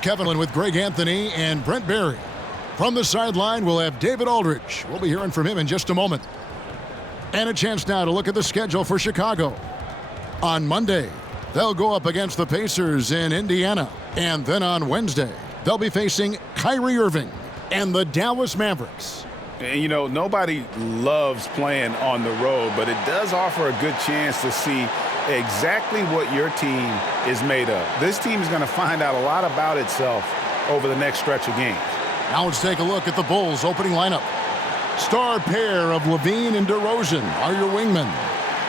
Kevin with Greg Anthony and Brent Barry. From the sideline, we'll have David Aldridge. We'll be hearing from him in just a moment. And a chance now to look at the schedule for Chicago. On Monday, they'll go up against the Pacers in Indiana. And then on Wednesday, they'll be facing Kyrie Irving and the Dallas Mavericks. And, you know, nobody loves playing on the road, but it does offer a good chance to see exactly what your team is made of. This team is going to find out a lot about itself over the next stretch of games. Now let's take a look at the Bulls' opening lineup. Star pair of Levine and DeRozan are your wingmen.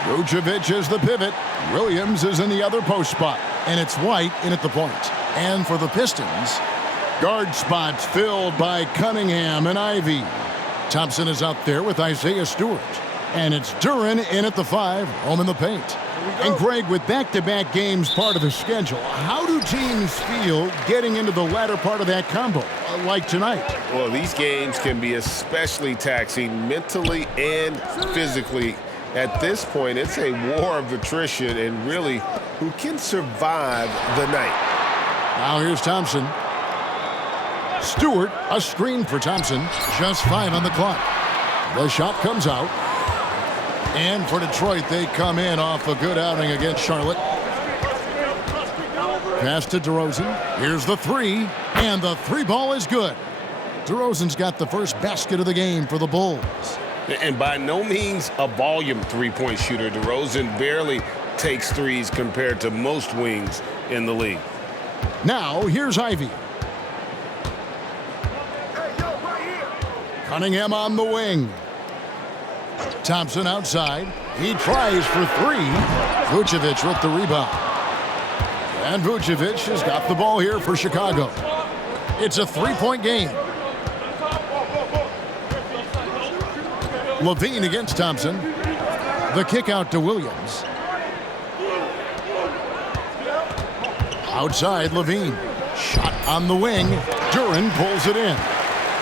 Vucevic is the pivot. Williams is in the other post spot. And it's White in at the point. And for the Pistons, guard spots filled by Cunningham and Ivy. Thompson is out there with Isaiah Stewart. And it's Duren in at the 5, home in the paint. And Greg, with back-to-back games part of the schedule, how do teams feel getting into the latter part of that combo, like tonight? Well, these games can be especially taxing mentally and physically. At this point, it's a war of attrition and really who can survive the night. Now here's Thompson. Stewart, a screen for Thompson. Just 5 on the clock. The shot comes out. And for Detroit, they come in off a good outing against Charlotte. Pass to DeRozan. Here's the 3. And the 3 ball is good. DeRozan's got the first basket of the game for the Bulls. And by no means a volume three-point shooter. DeRozan barely takes threes compared to most wings in the league. Now, here's Ivy. Cunningham on the wing. Thompson outside. He tries for 3. Vucevic with the rebound. And Vucevic has got the ball here for Chicago. It's a 3-point game. Levine against Thompson. The kick out to Williams. Outside, Levine. Shot on the wing. Duren pulls it in.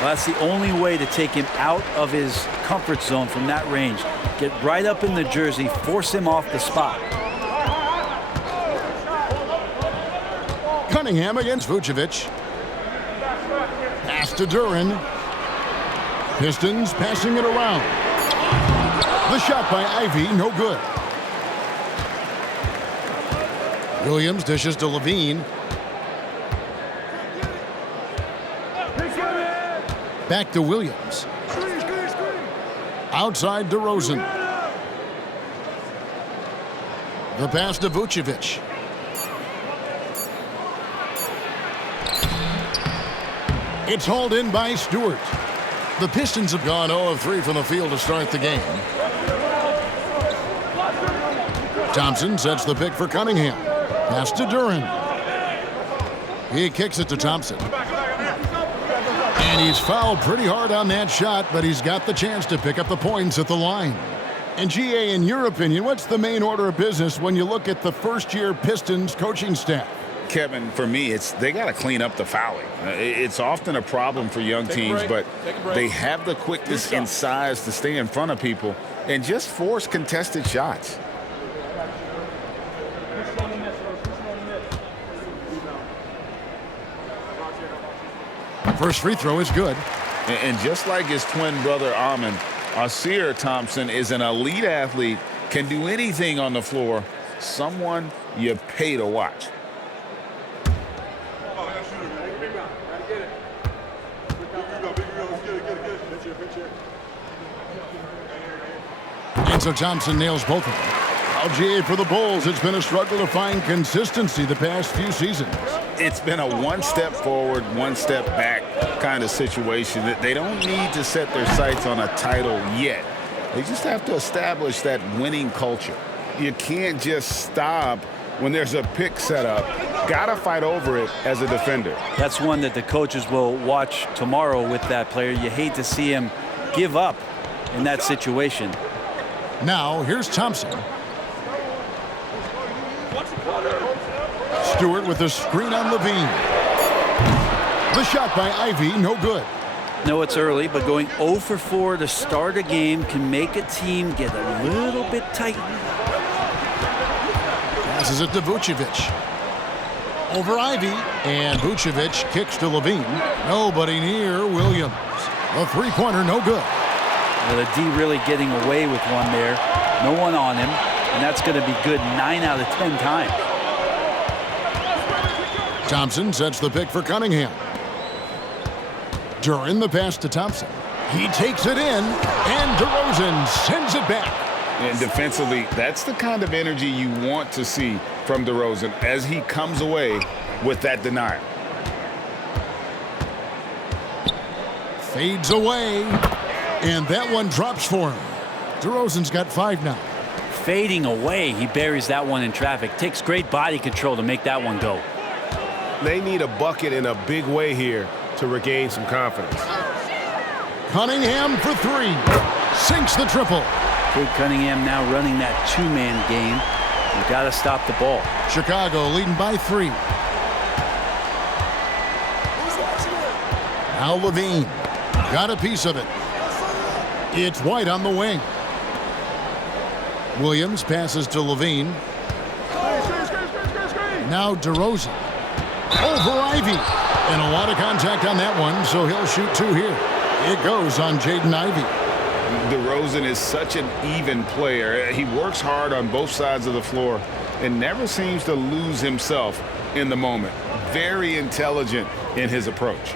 Well, that's the only way to take him out of his comfort zone from that range. Get right up in the jersey, force him off the spot. Cunningham against Vucevic. Pass to Duren. Pistons passing it around. The shot by Ivy, no good. Williams dishes to Levine. Back to Williams. Outside DeRozan. The pass to Vucevic. It's hauled in by Stewart. The Pistons have gone 0 of 3 from the field to start the game. Thompson sets the pick for Cunningham. Pass to Duren. He kicks it to Thompson. And he's fouled pretty hard on that shot, but he's got the chance to pick up the points at the line. And GA, in your opinion, what's the main order of business when you look at the first-year Pistons coaching staff? Kevin, for me, they got to clean up the fouling. It's often a problem for young teams, but they have the quickness and size to stay in front of people and just force contested shots. First free throw is good. And just like his twin brother Amin, Asir Thompson is an elite athlete, can do anything on the floor, someone you pay to watch. And so Thompson nails both of them. Now, GA, for the Bulls, it's been a struggle to find consistency the past few seasons. It's been a one step forward, one step back kind of situation. That they don't need to set their sights on a title yet. They just have to establish that winning culture. You can't just stop when there's a pick set up. Gotta fight over it as a defender. That's one that the coaches will watch tomorrow with that player. You hate to see him give up in that situation. Now, here's Thompson. Stewart with a screen on Levine. The shot by Ivy, no good. No, it's early, but going 0 for 4 to start a game can make a team get a little bit tight. Passes it to Vucevic. Over Ivy, and Vucevic kicks to Levine. Nobody near Williams. The three-pointer, no good. Well, the D really getting away with one there. No one on him, and that's going to be good 9 out of 10 times. Thompson sets the pick for Cunningham. Duran the pass to Thompson. He takes it in, and DeRozan sends it back. And defensively, that's the kind of energy you want to see from DeRozan as he comes away with that denial. Fades away, and that one drops for him. DeRozan's got 5 now. Fading away, he buries that one in traffic. Takes great body control to make that one go. They need a bucket in a big way here to regain some confidence. Cunningham for 3. Sinks the triple. Cade Cunningham now running that two-man game. You've got to stop the ball. Chicago leading by 3. Now Levine. Got a piece of it. It's White on the wing. Williams passes to Levine. Now DeRozan. Over Ivy. And a lot of contact on that one, so he'll shoot 2 here. It goes on Jaden Ivey. DeRozan is such an even player. He works hard on both sides of the floor and never seems to lose himself in the moment. Very intelligent in his approach.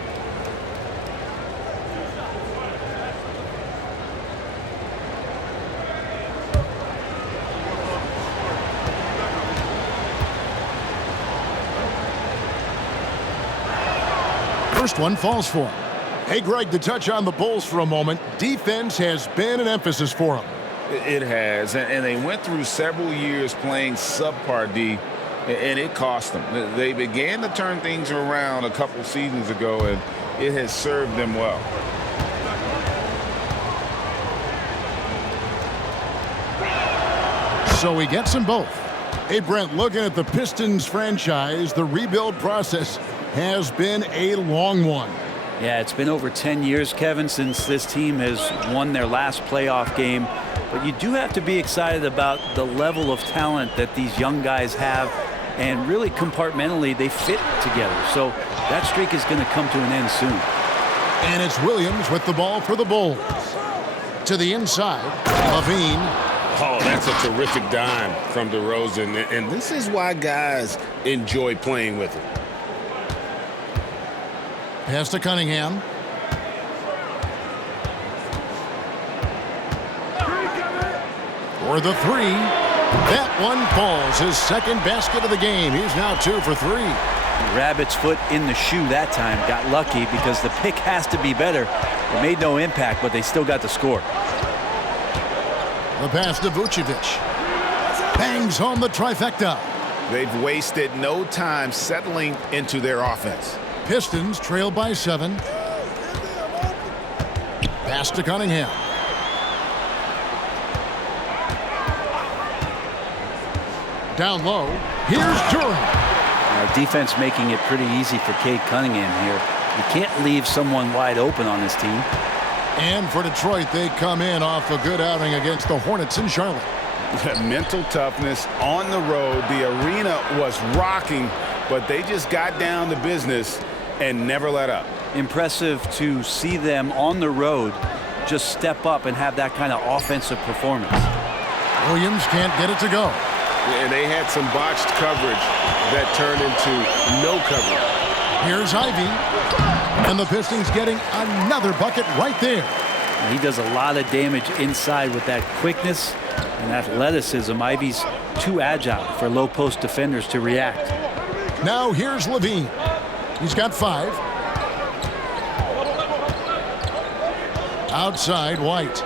First one falls for him. Hey, Greg, to touch on the Bulls for a moment, defense has been an emphasis for them. It has, and they went through several years playing subpar D, and it cost them. They began to turn things around a couple seasons ago, and it has served them well. So he gets them both. Hey, Brent, looking at the Pistons franchise, the rebuild process has been a long one. Yeah, it's been over 10 years, Kevin, since this team has won their last playoff game. But you do have to be excited about the level of talent that these young guys have. And really, compartmentally, they fit together. So that streak is going to come to an end soon. And it's Williams with the ball for the Bulls. To the inside, Levine. Oh, that's a terrific dime from DeRozan. And this is why guys enjoy playing with him. Pass to Cunningham. For the 3. That one falls. His second basket of the game. He's now 2 for 3. Rabbit's foot in the shoe that time. Got lucky because the pick has to be better. It made no impact, but they still got the score. The pass to Vucevic. Bangs home the trifecta. They've wasted no time settling into their offense. Pistons trail by 7. Pass to Cunningham. Down low. Here's Duran. Defense making it pretty easy for Cade Cunningham here. You can't leave someone wide open on this team. And for Detroit, they come in off a good outing against the Hornets in Charlotte. Mental toughness on the road. The arena was rocking, but they just got down to business and never let up. Impressive to see them on the road just step up and have that kind of offensive performance. Williams can't get it to go. And they had some botched coverage that turned into no coverage. Here's Ivy. And the Pistons getting another bucket right there. He does a lot of damage inside with that quickness and athleticism. Ivy's too agile for low post defenders to react. Now here's Levine. He's got 5. Outside, White.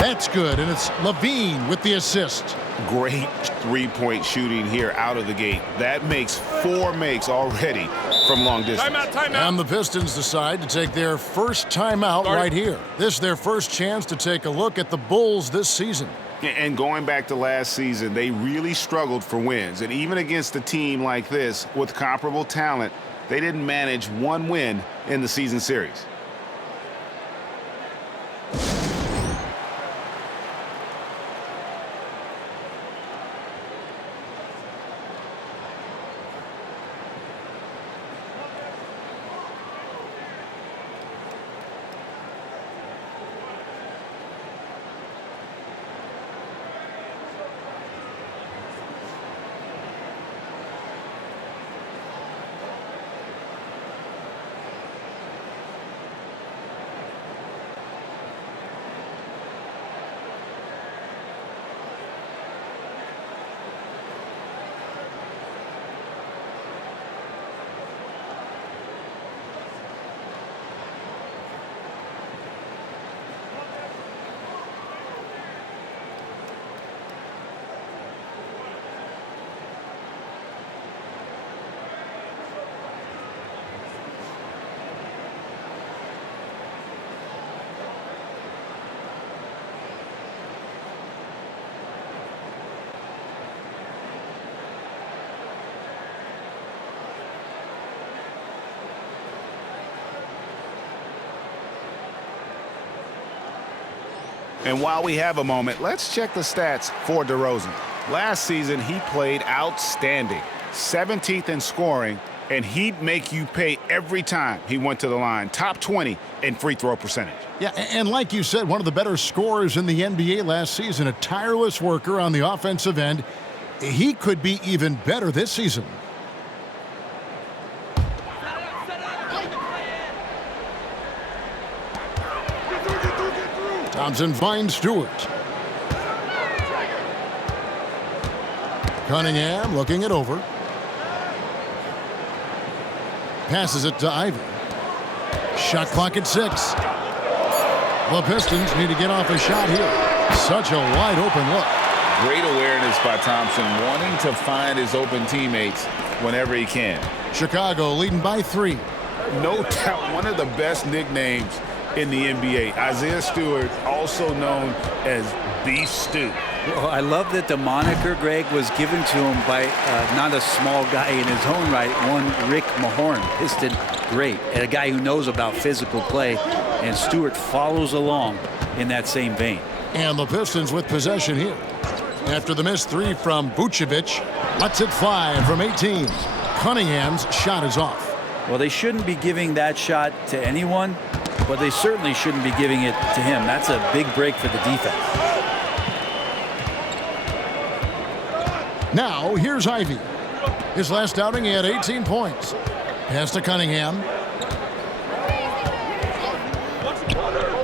That's good, and it's Levine with the assist. Great three-point shooting here out of the gate. That makes 4 makes already from long distance. Timeout. And the Pistons decide to take their first timeout right here. This is their first chance to take a look at the Bulls this season. And going back to last season, they really struggled for wins. And even against a team like this with comparable talent, they didn't manage 1 win in the season series. And while we have a moment, let's check the stats for DeRozan. Last season, he played outstanding, 17th in scoring, and he'd make you pay every time he went to the line. Top 20 in free throw percentage. Yeah, and like you said, one of the better scorers in the NBA last season, a tireless worker on the offensive end. He could be even better this season. Thompson finds Stewart. Cunningham looking it over. Passes it to Ivy. Shot clock at 6. The Pistons need to get off a shot here. Such a wide open look. Great awareness by Thompson, wanting to find his open teammates whenever he can. Chicago leading by 3. No doubt one of the best nicknames in the NBA. Isaiah Stewart, also known as Beef Stew. Well, I love that the moniker, Greg, was given to him by not a small guy in his own right, one Rick Mahorn, Piston great, and a guy who knows about physical play, and Stewart follows along in that same vein. And the Pistons with possession here. After the missed 3 from Vucevic, lets it fly from 18. Cunningham's shot is off. Well, they shouldn't be giving that shot to anyone, but they certainly shouldn't be giving it to him. That's a big break for the defense. Now, here's Ivy. His last outing, he had 18 points. Pass to Cunningham.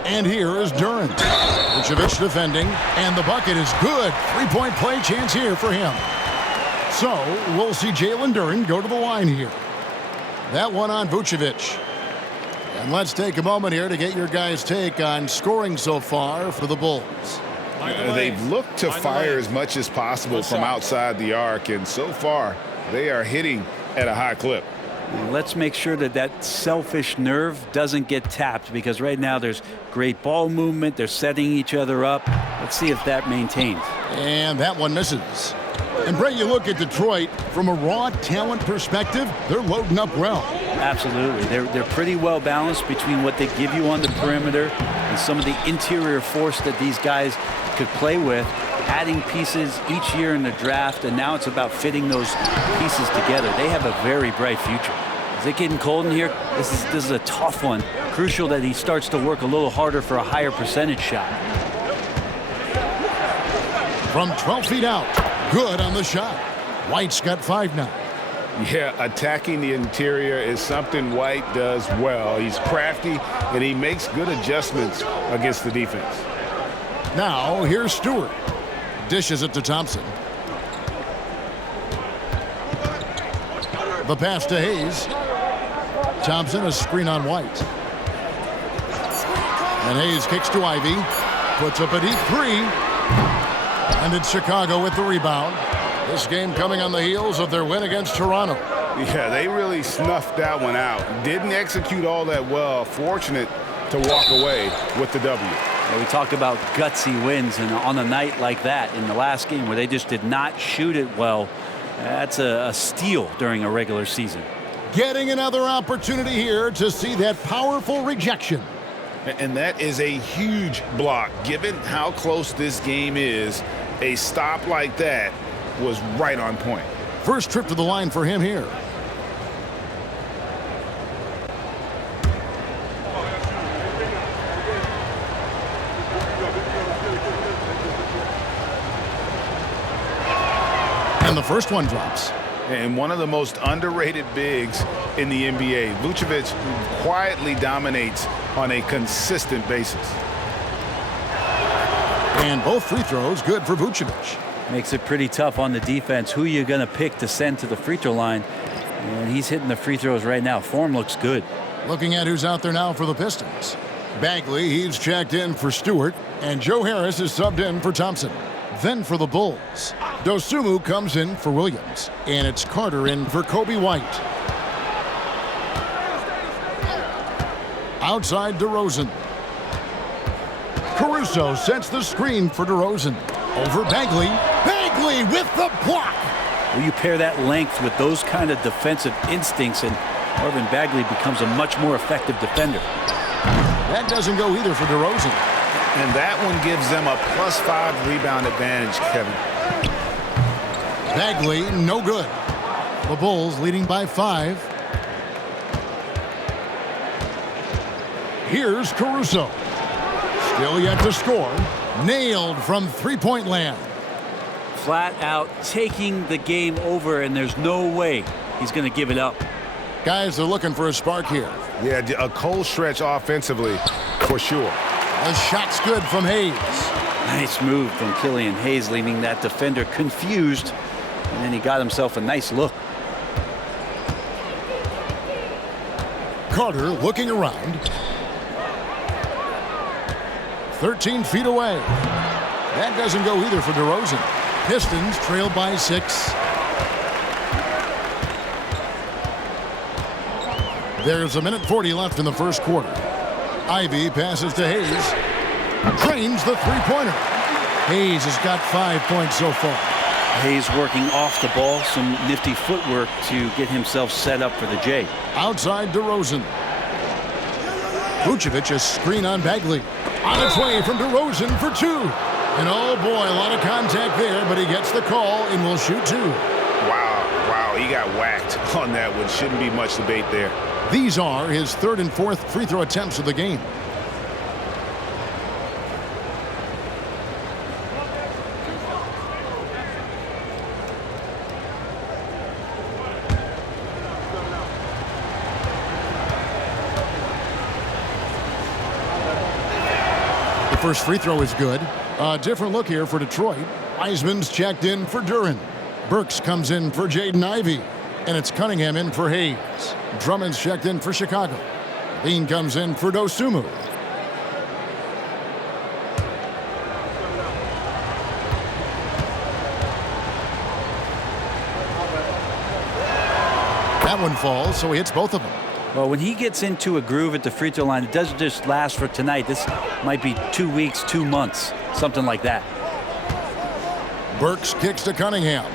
And here is Durant. Vucevic defending, and the bucket is good. 3-point play chance here for him. So, we'll see Jalen Duren go to the line here. That one on Vucevic. And let's take a moment here to get your guys' take on scoring so far for the Bulls. They've looked to fire as much as possible from outside the arc, and so far they are hitting at a high clip. Let's make sure that that selfish nerve doesn't get tapped, because right now there's great ball movement. They're setting each other up. Let's see if that maintains. And that one misses. And Brett, you look at Detroit from a raw talent perspective, they're loading up well. Absolutely. They're pretty well balanced between what they give you on the perimeter and some of the interior force that these guys could play with, adding pieces each year in the draft, and now it's about fitting those pieces together. They have a very bright future. Is it getting cold in here? This is a tough one. Crucial that he starts to work a little harder for a higher percentage shot. From 12 feet out, good on the shot. White's got 5 now. Yeah, attacking the interior is something White does well. He's crafty, and he makes good adjustments against the defense. Now, here's Stewart. Dishes it to Thompson. The pass to Hayes. Thompson, a screen on White. And Hayes kicks to Ivy. Puts up a deep 3. And it's Chicago with the rebound. This game coming on the heels of their win against Toronto. Yeah, they really snuffed that one out. Didn't execute all that well. Fortunate to walk away with the W. Yeah, we talked about gutsy wins, and on a night like that in the last game where they just did not shoot it well, that's a steal during a regular season. Getting another opportunity here to see that powerful rejection. And that is a huge block. Given how close this game is, a stop like that was right on point. First trip to the line for him here. And the first one drops. And one of the most underrated bigs in the NBA. Vucevic quietly dominates on a consistent basis. And both free throws good for Vucevic. Makes it pretty tough on the defense. Who you going to pick to send to the free throw line? And he's hitting the free throws right now. Form looks good. Looking at who's out there now for the Pistons. Bagley, he's checked in for Stewart. And Joe Harris is subbed in for Thompson. Then for the Bulls, Dosunmu comes in for Williams. And it's Carter in for Kobe White. Outside DeRozan. Caruso sets the screen for DeRozan. Over Bagley. Bagley with the block. Well, you pair that length with those kind of defensive instincts, and Marvin Bagley becomes a much more effective defender. That doesn't go either for DeRozan. And that one gives them a +5 rebound advantage, Kevin. Bagley, no good. The Bulls leading by 5. Here's Caruso. Still yet to score. Nailed from three-point land. Flat out taking the game over, and there's no way he's going to give it up. Guys are looking for a spark here. Yeah, a cold stretch offensively, for sure. A shot's good from Hayes. Nice move from Killian Hayes, leaving that defender confused, and then he got himself a nice look. Carter looking around. 13 feet away. That doesn't go either for DeRozan. Pistons trail by 6. There's 1:40 left in the first quarter. Ivy passes to Hayes. Drains the three-pointer. Hayes has got 5 points so far. Hayes working off the ball, some nifty footwork to get himself set up for the J. Outside DeRozan. Vucevic a screen on Bagley. On its way from DeRozan for 2. And oh boy, a lot of contact there, but he gets the call and will shoot 2. Wow, he got whacked on that one. Shouldn't be much debate there. These are his 3rd and 4th free throw attempts of the game. The first free throw is good. A different look here for Detroit. Wiseman's checked in for Duren. Burks comes in for Jaden Ivey. And it's Cunningham in for Hayes. Drummond's checked in for Chicago. Bean comes in for Dosunmu. That one falls, so he hits both of them. Well, when he gets into a groove at the free throw line, it doesn't just last for tonight. This might be 2 weeks, 2 months, something like that. Burks kicks to Cunningham.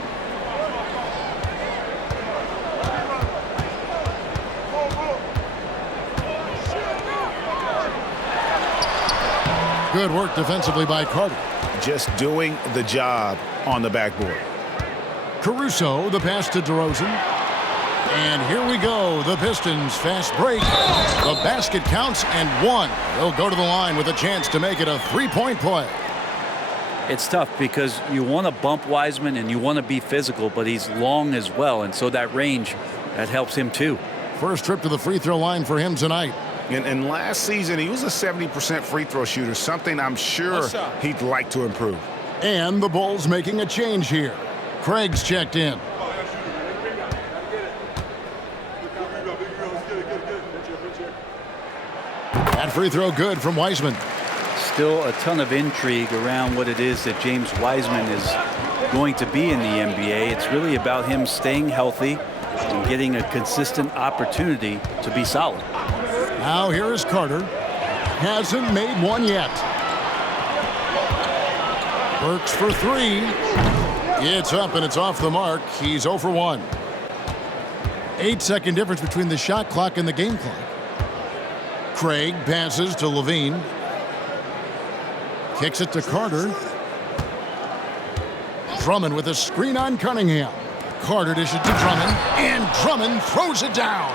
Good work defensively by Carter. Just doing the job on the backboard. Caruso, the pass to DeRozan. And here we go. The Pistons fast break. The basket counts and 1. They'll go to the line with a chance to make it a 3-point play. It's tough because you want to bump Wiseman and you want to be physical, but he's long as well, and so that range, that helps him too. First trip to the free throw line for him tonight. And last season, he was a 70% free throw shooter, something I'm sure he'd like to improve. And the Bulls making a change here. Craig's checked in. That free throw good from Wiseman. Still a ton of intrigue around what it is that James Wiseman is going to be in the NBA. It's really about him staying healthy and getting a consistent opportunity to be solid. Now here is Carter. Hasn't made one yet. Burks for 3. It's up and it's off the mark. He's 0 for 1. 8-second difference between the shot clock and the game clock. Craig passes to Levine. Kicks it to Carter. Drummond with a screen on Cunningham. Carter dishes to Drummond, and Drummond throws it down.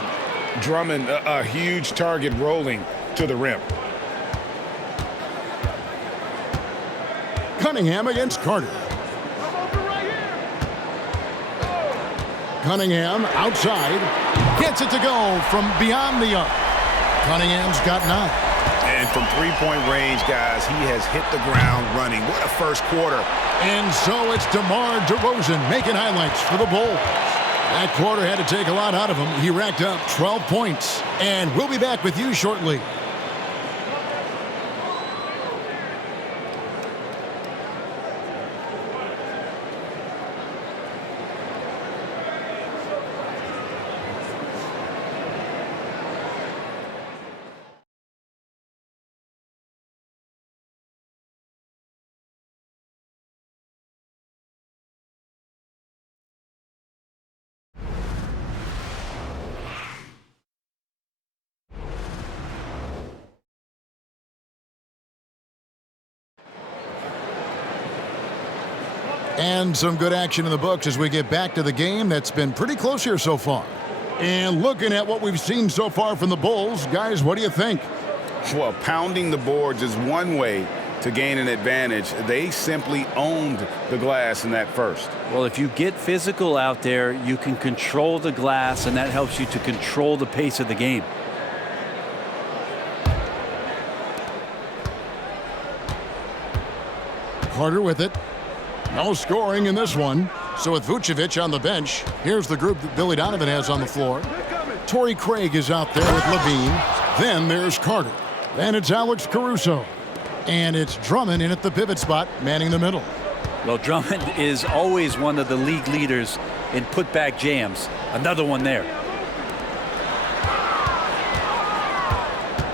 Drummond, a huge target rolling to the rim. Cunningham against Carter. Cunningham outside. Gets it to go from beyond the arc. Cunningham's got 9. And from three-point range, guys, he has hit the ground running. What a first quarter. And so it's DeMar DeRozan making highlights for the Bulls. That quarter had to take a lot out of him. He racked up 12 points. And we'll be back with you shortly. And some good action in the books as we get back to the game that's been pretty close here so far. And looking at what we've seen so far from the Bulls, guys, what do you think? Well, pounding the boards is one way to gain an advantage. They simply owned the glass in that first. Well, if you get physical out there, you can control the glass, and that helps you to control the pace of the game. Carter with it. No scoring in this one. So with Vucevic on the bench, here's the group that Billy Donovan has on the floor. Torrey Craig is out there with Levine. Then there's Carter. Then it's Alex Caruso. And it's Drummond in at the pivot spot, manning the middle. Well, Drummond is always one of the league leaders in putback jams. Another one there.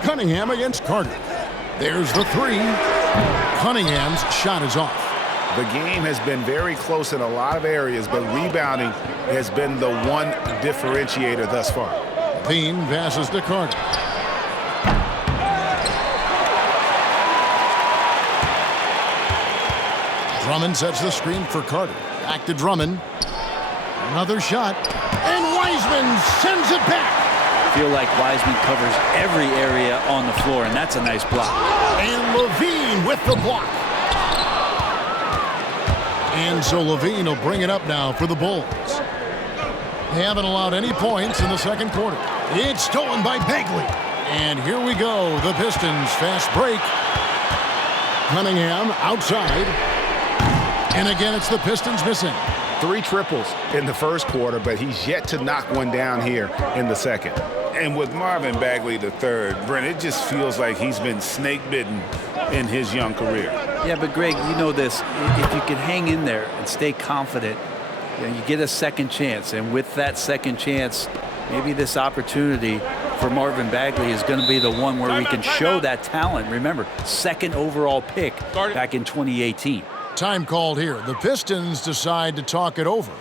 Cunningham against Carter. There's the three. Cunningham's shot is off. The game has been very close in a lot of areas, but rebounding has been the one differentiator thus far. Levine passes to Carter. Drummond sets the screen for Carter. Back to Drummond. Another shot. And Wiseman sends it back. I feel like Wiseman covers every area on the floor, and that's a nice block. And Levine with the block. And so Levine will bring it up now for the Bulls. They haven't allowed any points in the second quarter. It's stolen by Bagley. And here we go. The Pistons fast break. Cunningham outside. And again, it's the Pistons missing. 3 triples in the first quarter, but he's yet to knock one down here in the second. And with Marvin Bagley III, Brent, it just feels like he's been snake-bitten in his young career. Yeah, but Greg, you know this. If you can hang in there and stay confident, you get a second chance. And with that second chance, maybe this opportunity for Marvin Bagley is going to be the one where we can show that talent. Remember, second overall pick back in 2018. Time called here. The Pistons decide to talk it over.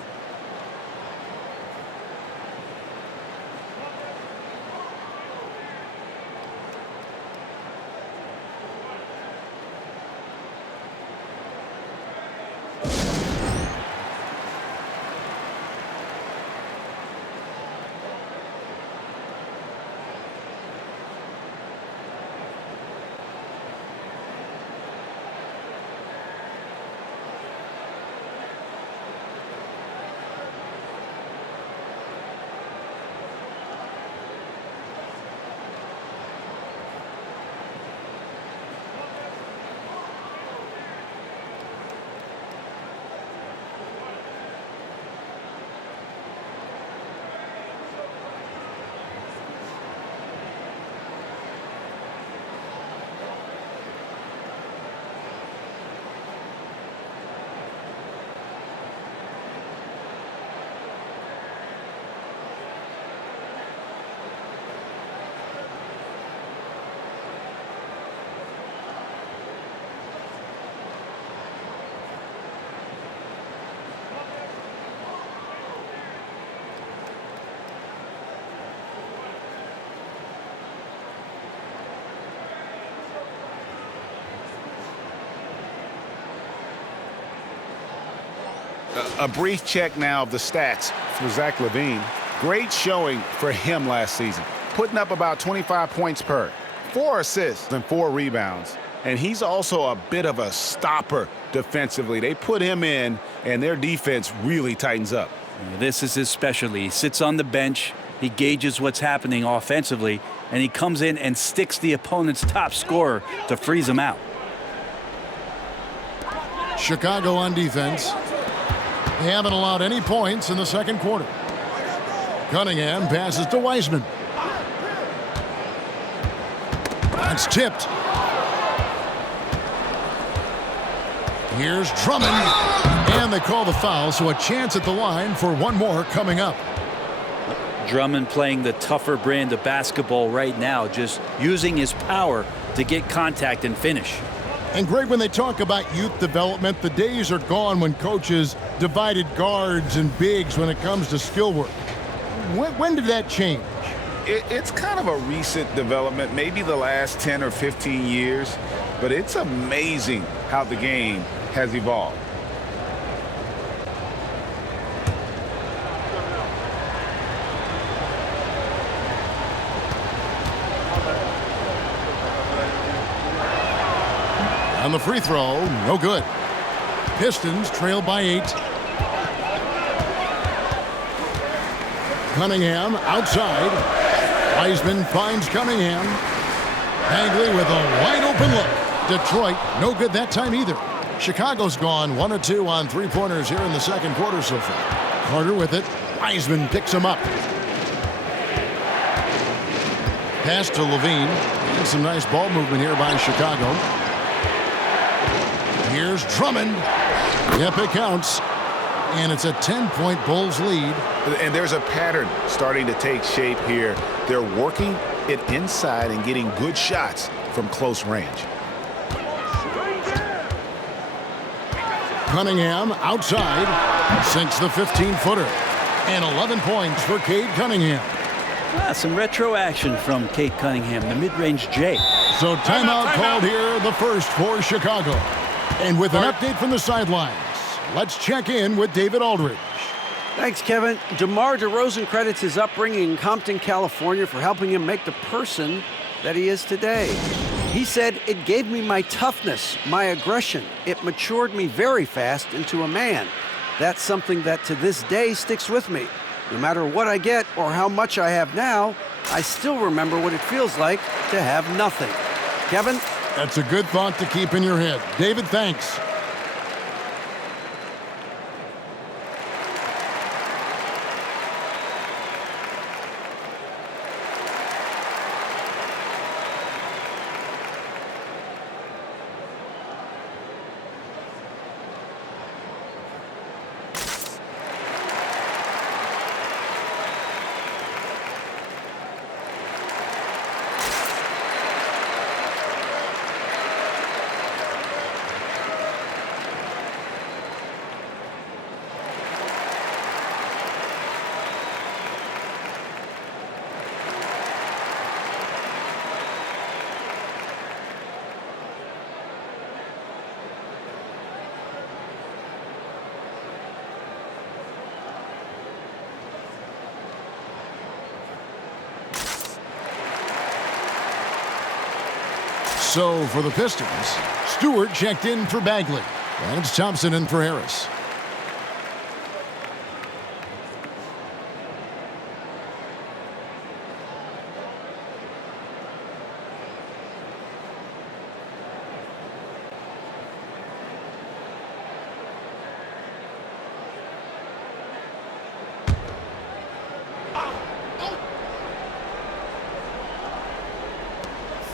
A brief check now of the stats for Zach LaVine. Great showing for him last season. Putting up about 25 points per, 4 assists and 4 rebounds. And he's also a bit of a stopper defensively. They put him in, and their defense really tightens up. This is his specialty. He sits on the bench, he gauges what's happening offensively, and he comes in and sticks the opponent's top scorer to freeze him out. Chicago on defense. They haven't allowed any points in the second quarter. Cunningham passes to Wiseman. That's tipped. Here's Drummond. And they call the foul, so a chance at the line for one more coming up. Drummond playing the tougher brand of basketball right now, just using his power to get contact and finish. And Greg, when they talk about youth development, the days are gone when coaches divided guards and bigs when it comes to skill work. When did that change? It's kind of a recent development, maybe the last 10 or 15 years, but it's amazing how the game has evolved. And the free throw, no good. Pistons trail by 8. Cunningham outside. Wiseman finds Cunningham. Bagley with a wide open look. Detroit, no good that time either. Chicago's gone 1 of 2 on three-pointers here in the second quarter so far. Carter with it. Wiseman picks him up. Pass to Levine. And some nice ball movement here by Chicago. Here's Drummond. Yep, it counts. And it's a 10-point Bulls lead. And there's a pattern starting to take shape here. They're working it inside and getting good shots from close range. Cunningham outside. Sinks the 15-footer. And 11 points for Cade Cunningham. Some retro action from Cade Cunningham, the mid-range J. So timeout called here, the first for Chicago. And with an update from the sidelines, let's check in with David Aldridge. Thanks, Kevin. DeMar DeRozan credits his upbringing in Compton, California for helping him make the person that he is today. He said, "It gave me my toughness, my aggression. It matured me very fast into a man. That's something that to this day sticks with me. No matter what I get or how much I have now, I still remember what it feels like to have nothing." Kevin? That's a good thought to keep in your head. David, thanks. So for the Pistons, Stewart checked in for Bagley. And it's Thompson in for Harris.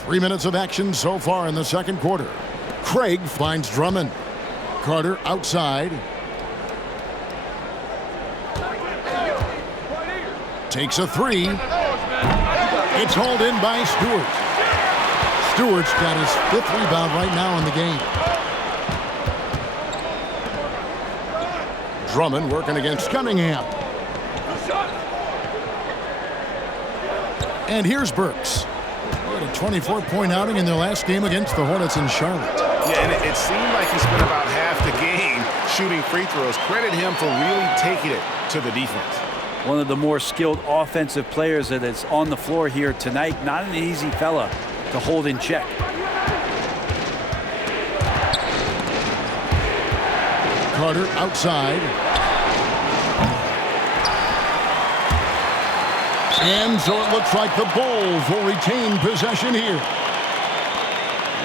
Three minutes of action so far in the second quarter. Craig finds Drummond. Carter outside. Takes a three. It's hauled in by Stewart. Stewart's got his 5th rebound right now in the game. Drummond working against Cunningham. And here's Burks. A 24-point outing in their last game against the Hornets in Charlotte. Yeah, and it seemed like he spent about half the game shooting free throws. Credit him for really taking it to the defense. One of the more skilled offensive players that is on the floor here tonight. Not an easy fella to hold in check. Carter outside. And so it looks like the Bulls will retain possession here.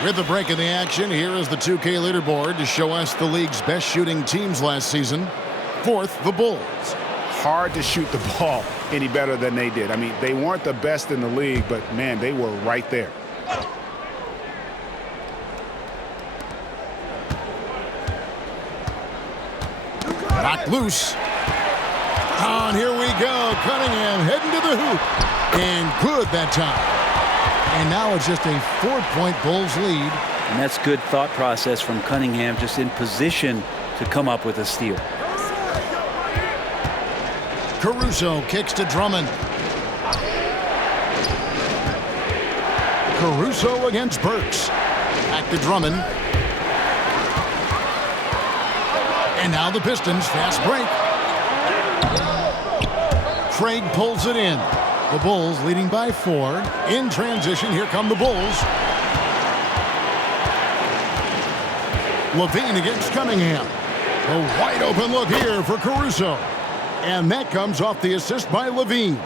With the break in the action, here is the 2K leaderboard to show us the league's best shooting teams last season. 4th, the Bulls. Hard to shoot the ball any better than they did. I mean, they weren't the best in the league, but, man, they were right there. Knocked loose. And here we go. Cunningham heading to the hoop. And good that time. And now it's just a 4-point Bulls lead. And that's good thought process from Cunningham, just in position to come up with a steal. Caruso kicks to Drummond. Caruso against Burks. Back to Drummond. And now the Pistons fast break. Craig pulls it in. The Bulls leading by 4. In transition, here come the Bulls. Levine against Cunningham. A wide open look here for Caruso. And that comes off the assist by Levine.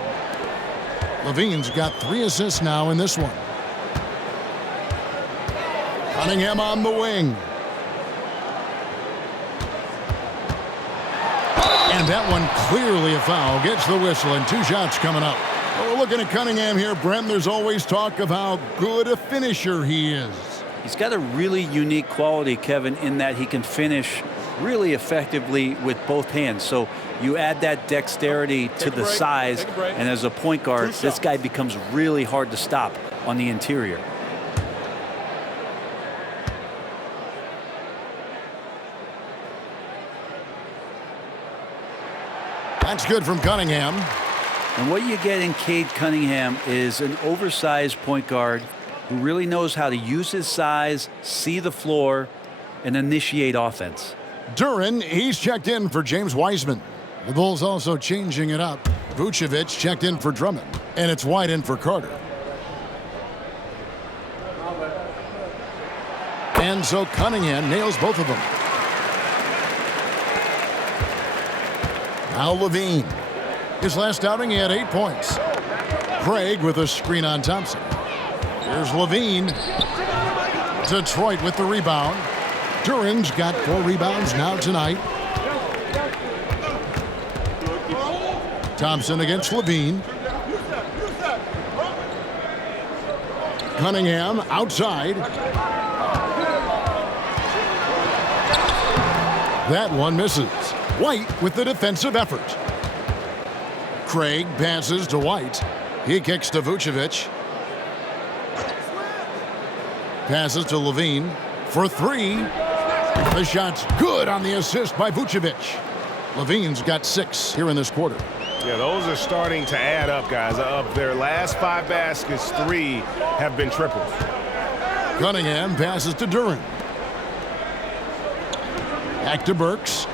Levine's got 3 assists now in this one. Cunningham on the wing. And that one clearly a foul. Gets the whistle and 2 shots coming up. Well, we're looking at Cunningham here, Brent. There's always talk of how good a finisher he is. He's got a really unique quality, Kevin, in that he can finish really effectively with both hands. So you add that dexterity to the size, and as a point guard, this guy becomes really hard to stop on the interior. That's good from Cunningham. And what you get in Cade Cunningham is an oversized point guard who really knows how to use his size, see the floor, and initiate offense. Duren, he's checked in for James Wiseman. The Bulls also changing it up. Vucevic checked in for Drummond, and it's White in for Carter. And so Cunningham nails both of them. Now Levine. His last outing, he had 8 points. Craig with a screen on Thompson. Here's Levine. Detroit with the rebound. Duren's got 4 rebounds now tonight. Thompson against Levine. Cunningham outside. That one misses. White with the defensive effort. Craig passes to White. He kicks to Vucevic. Passes to Levine for 3. The shot's good on the assist by Vucevic. Levine's got 6 here in this quarter. Yeah, those are starting to add up, guys. Of their last 5 baskets, 3 have been triples. Cunningham passes to Duren. Back to Burks.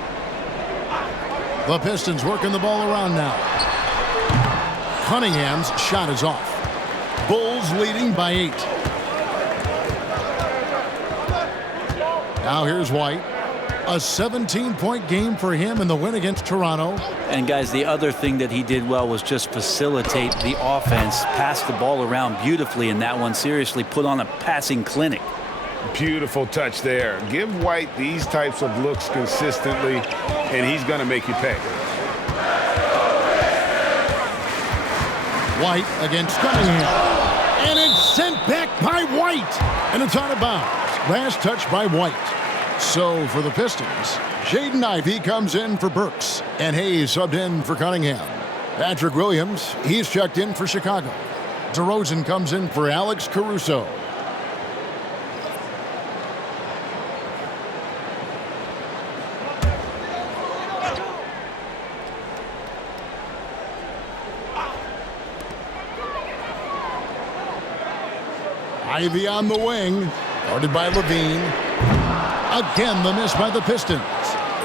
The Pistons working the ball around now. Cunningham's shot is off. Bulls leading by 8. Now here's White. A 17-point game for him in the win against Toronto. And guys, the other thing that he did well was just facilitate the offense, pass the ball around beautifully in that one. Seriously, put on a passing clinic. Beautiful touch there. Give White these types of looks consistently, and he's going to make you pay. White against Cunningham. And it's sent back by White. And it's out of bounds. Last touch by White. So for the Pistons, Jaden Ivey comes in for Burks. And Hayes subbed in for Cunningham. Patrick Williams, he's checked in for Chicago. DeRozan comes in for Alex Caruso. Ivey on the wing, guarded by Levine. Again, the miss by the Pistons.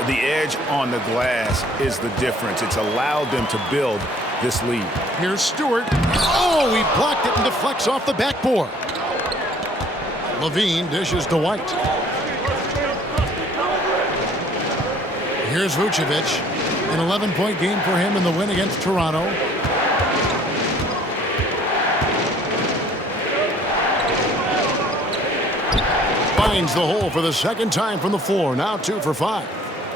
The edge on the glass is the difference. It's allowed them to build this lead. Here's Stewart. Oh, he blocked it and deflects off the backboard. Levine dishes to White. Here's Vucevic. An 11-point game for him in the win against Toronto. Finds the hole for the second time from the floor. Now 2 for 5.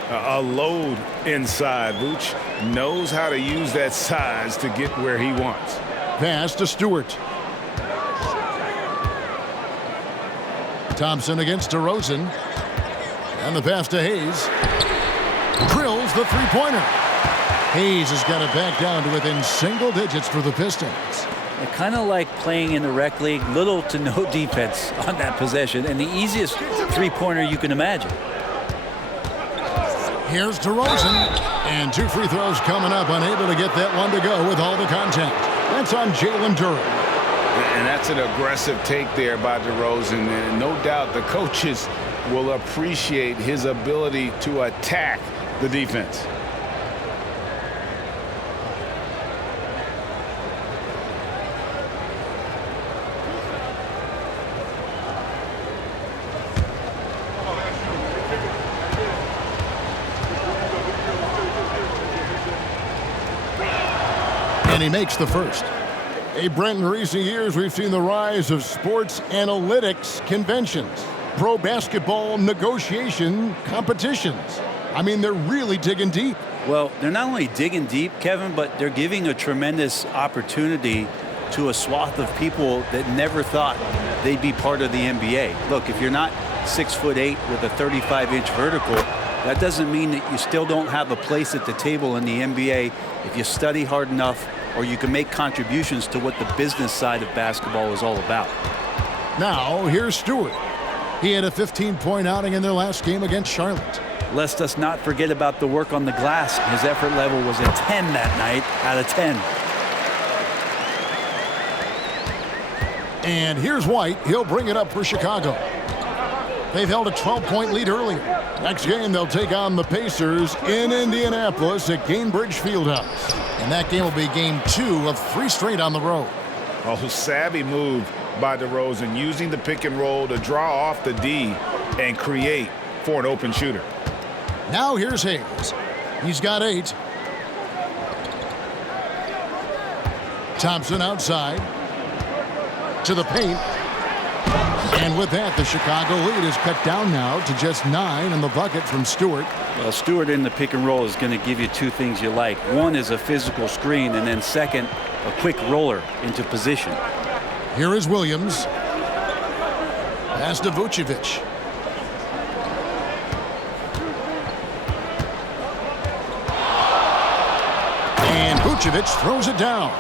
A load inside. Vooch knows how to use that size to get where he wants. Pass to Stewart. Thompson against DeRozan. And the pass to Hayes. Drills the three-pointer. Hayes has got it back down to within single digits for the Pistons. Kind of like playing in the rec league, little to no defense on that possession, and the easiest three-pointer you can imagine. Here's DeRozan, and 2 free throws coming up, unable to get that one to go with all the contact. That's on Jalen Duren. And that's an aggressive take there by DeRozan, and no doubt the coaches will appreciate his ability to attack the defense. And he makes the first. Hey, Brent, in recent years, we've seen the rise of sports analytics conventions, pro basketball negotiation competitions. I mean, they're really digging deep. Well, they're not only digging deep, Kevin, but they're giving a tremendous opportunity to a swath of people that never thought they'd be part of the NBA. Look, if you're not 6'8" with a 35-inch vertical, that doesn't mean that you still don't have a place at the table in the NBA if you study hard enough, or you can make contributions to what the business side of basketball is all about. Now, here's Stewart. He had a 15-point outing in their last game against Charlotte. Lest us not forget about the work on the glass. His effort level was a 10 that night out of 10. And here's White. He'll bring it up for Chicago. They've held a 12-point lead earlier. Next game, they'll take on the Pacers in Indianapolis at Gainbridge Fieldhouse. And that game will be game 2 of 3 straight on the road. Oh, savvy move by DeRozan, using the pick and roll to draw off the D and create for an open shooter. Now here's Hayes. He's got 8. Thompson outside to the paint. And with that, the Chicago lead is cut down now to just 9 in the bucket from Stewart. Well, Stewart in the pick and roll is going to give you 2 things you like. One is a physical screen, and then second, a quick roller into position. Here is Williams. Pass to Vucevic. And Vucevic throws it down.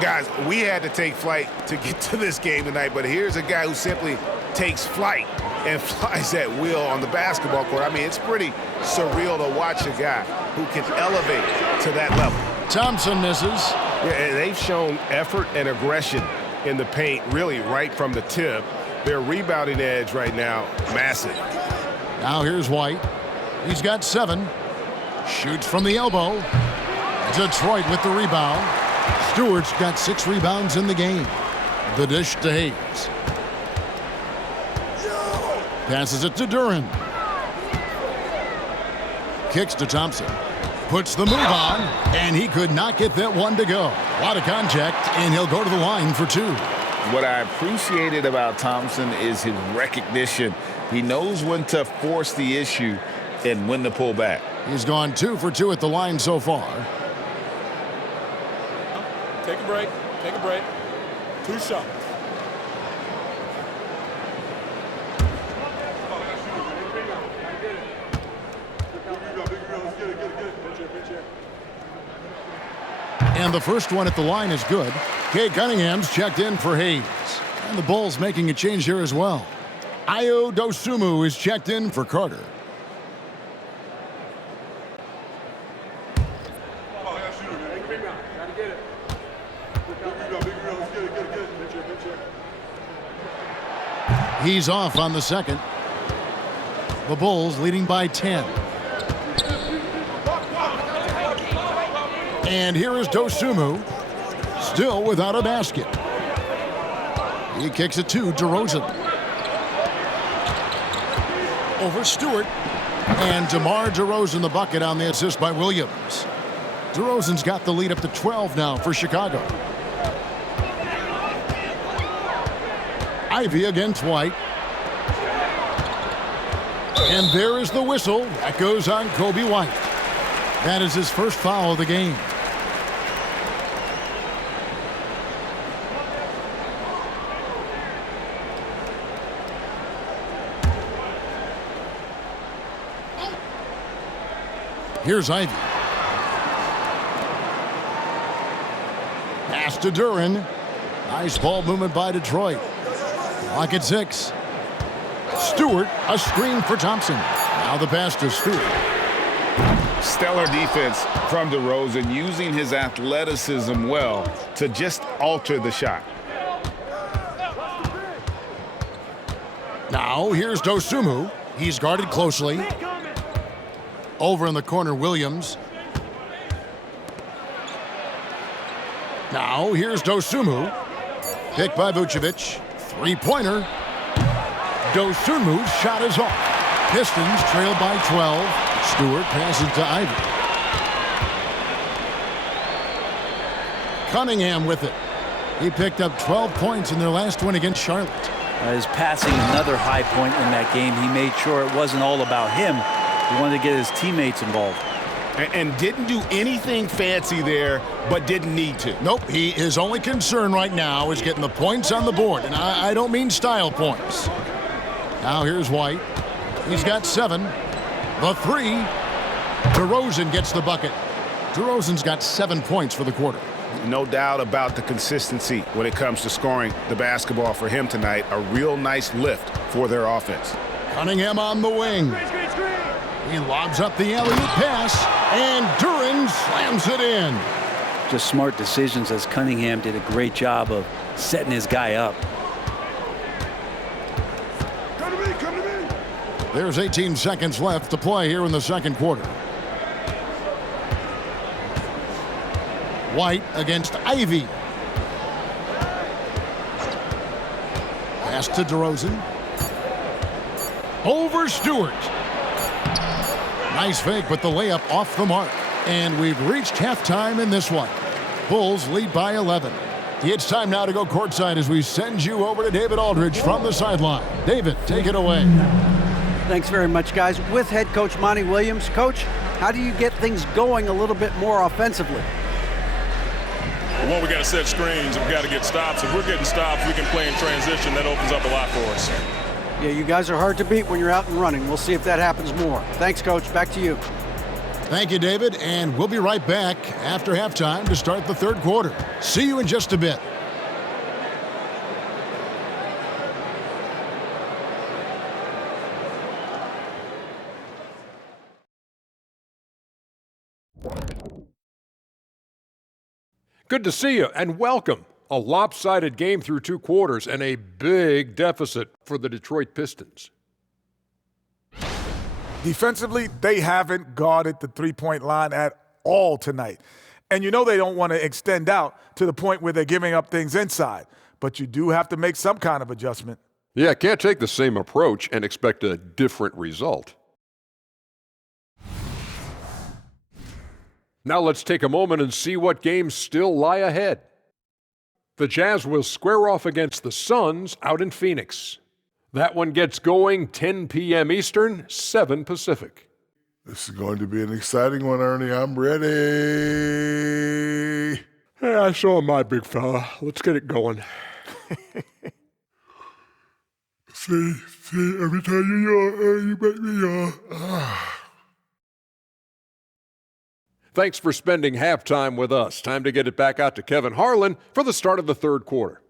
Guys, we had to take flight to get to this game tonight, but here's a guy who simply takes flight and flies at will on the basketball court. I mean, it's pretty surreal to watch a guy who can elevate to that level. Thompson misses. Yeah, and they've shown effort and aggression in the paint, really right from the tip. Their rebounding edge right now, massive. Now here's White. He's got 7. Shoots from the elbow. Detroit with the rebound. Stewart's got 6 rebounds in the game. The dish to Hayes. Passes it to Duran. Kicks to Thompson. Puts the move on, and he could not get that one to go. A lot of contact, and he'll go to the line for 2. What I appreciated about Thompson is his recognition. He knows when to force the issue and when to pull back. He's gone 2 for 2 at the line so far. Take a break. Take a break. 2 shots. And the first one at the line is good. Kay Cunningham's checked in for Hayes. And the Bulls making a change here as well. Ayo Dosunmu is checked in for Carter. He's off on the second. The Bulls leading by 10. And here is Dosunmu, still without a basket. He kicks it to DeRozan. Over Stewart. And DeMar DeRozan the bucket on the assist by Williams. DeRozan's got the lead up to 12 now for Chicago. Ivy against White. And there is the whistle. That goes on Kobe White. That is his first foul of the game. Here's Ivy. Pass to Duran. Nice ball movement by Detroit. Lock at 6. Stewart, a screen for Thompson. Now the pass to Stewart. Stellar defense from DeRozan, using his athleticism well to just alter the shot. Now here's Dosunmu. He's guarded closely. Over in the corner, Williams. Now here's Dosunmu. Picked by Vucevic. 3-pointer. Dosunmu's shot is off. Pistons trail by 12. Stewart passes to Ivy. Cunningham with it. He picked up 12 points in their last win against Charlotte. His passing, another high point in that game. He made sure it wasn't all about him. He wanted to get his teammates involved. And didn't do anything fancy there, but didn't need to. Nope, his only concern right now is getting the points on the board, and I don't mean style points. Now here's White. He's got 7. The 3. DeRozan gets the bucket. DeRozan's got 7 points for the quarter. No doubt about the consistency when it comes to scoring the basketball for him tonight. A real nice lift for their offense. Cunningham on the wing. He lobs up the alley-oop pass, and Duren slams it in. Just smart decisions, as Cunningham did a great job of setting his guy up. Come to me. There's 18 seconds left to play here in the second quarter. White against Ivy. Pass to DeRozan. Over Stewart. Nice fake, but the layup off the mark. And we've reached halftime in this one. Bulls lead by 11. It's time now to go courtside as we send you over to David Aldridge from the sideline. David, take it away. Thanks very much, guys. With head coach Monty Williams. Coach, how do you get things going a little bit more offensively? Well, we got to set screens and we got to get stops. If we're getting stops, we can play in transition. That opens up a lot for us. Yeah, you guys are hard to beat when you're out and running. We'll see if that happens more. Thanks, Coach. Back to you. Thank you, David, and we'll be right back after halftime to start the third quarter. See you in just a bit. Good to see you, and welcome. A lopsided game through 2 quarters and a big deficit for the Detroit Pistons. Defensively, they haven't guarded the three-point line at all tonight. And you know they don't want to extend out to the point where they're giving up things inside. But you do have to make some kind of adjustment. Yeah, can't take the same approach and expect a different result. Now let's take a moment and see what games still lie ahead. The Jazz will square off against the Suns out in Phoenix. That one gets going 10 p.m. Eastern, 7 Pacific. This is going to be an exciting one, Ernie. I'm ready. Hey, I saw my big fella. Let's get it going. See, every time you make me Thanks for spending halftime with us. Time to get it back out to Kevin Harlan for the start of the third quarter.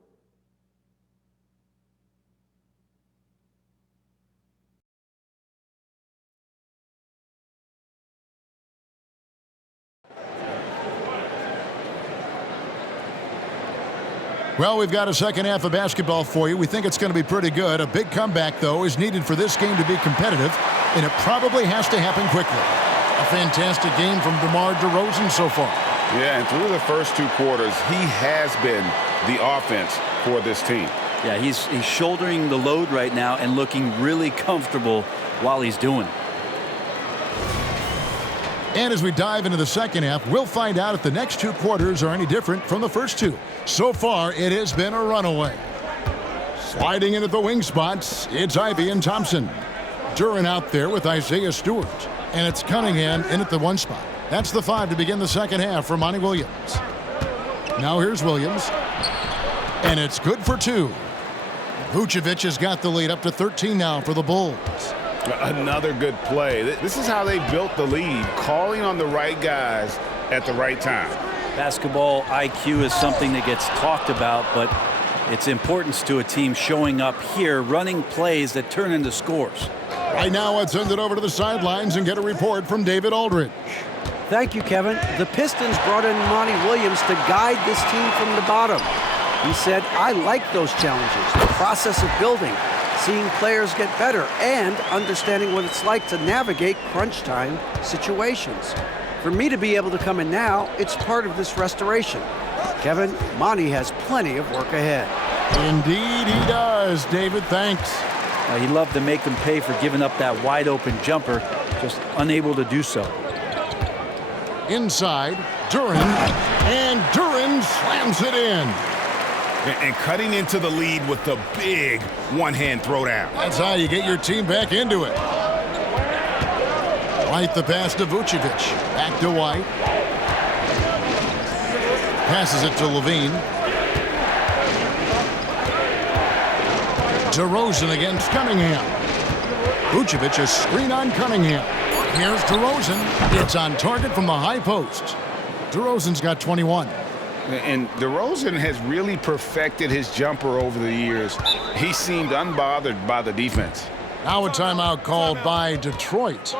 Well, we've got a second half of basketball for you. We think it's going to be pretty good. A big comeback, though, is needed for this game to be competitive, and it probably has to happen quickly. A fantastic game from DeMar DeRozan so far. Yeah, and through the first 2 quarters, he has been the offense for this team. Yeah, he's shouldering the load right now and looking really comfortable while he's doing it. And as we dive into the second half, we'll find out if the next 2 quarters are any different from the first 2. So far, it has been a runaway. Sliding into the wing spots, it's Ivy and Thompson. Duren out there with Isaiah Stewart. And it's Cunningham in at the 1 spot. That's the 5 to begin the second half for Monty Williams. Now here's Williams. And it's good for 2. Vucevic has got the lead up to 13 now for the Bulls. Another good play. This is how they built the lead, calling on the right guys at the right time. Basketball IQ is something that gets talked about, but its importance to a team showing up here, running plays that turn into scores. Right now, let's send it over to the sidelines and get a report from David Aldridge. Thank you, Kevin. The Pistons brought in Monty Williams to guide this team from the bottom. He said, I like those challenges, the process of building, seeing players get better, and understanding what it's like to navigate crunch time situations. For me to be able to come in now, it's part of this restoration. Kevin, Monty has plenty of work ahead. Indeed he does, David. Thanks. He'd love to make them pay for giving up that wide-open jumper, just unable to do so. Inside, Duren, and Duren DeRozan slams it in. And cutting into the lead with the big one-hand throwdown. That's how you get your team back into it. White the pass to Vucevic. Back to White. Passes it to Levine. DeRozan against Cunningham. Vucevic, a screen on Cunningham. Here's DeRozan. It's on target from the high post. DeRozan's got 21. And DeRozan has really perfected his jumper over the years. He seemed unbothered by the defense. Now a timeout called by Detroit.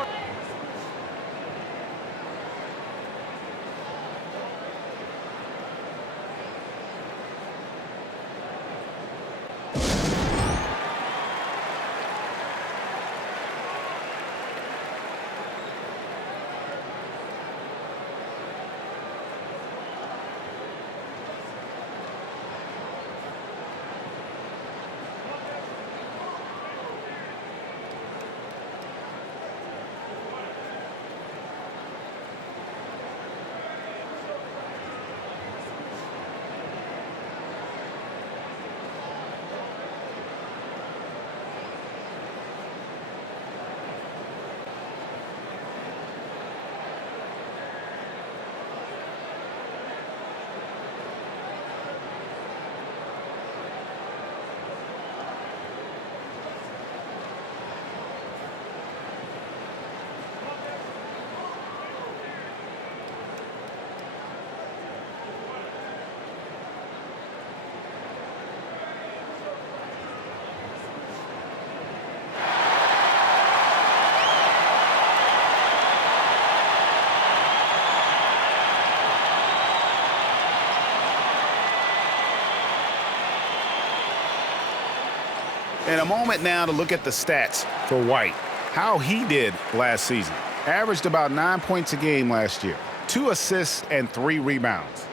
And a moment now to look at the stats for White. How he did last season. Averaged about 9 points a game last year. 2 assists and 3 rebounds.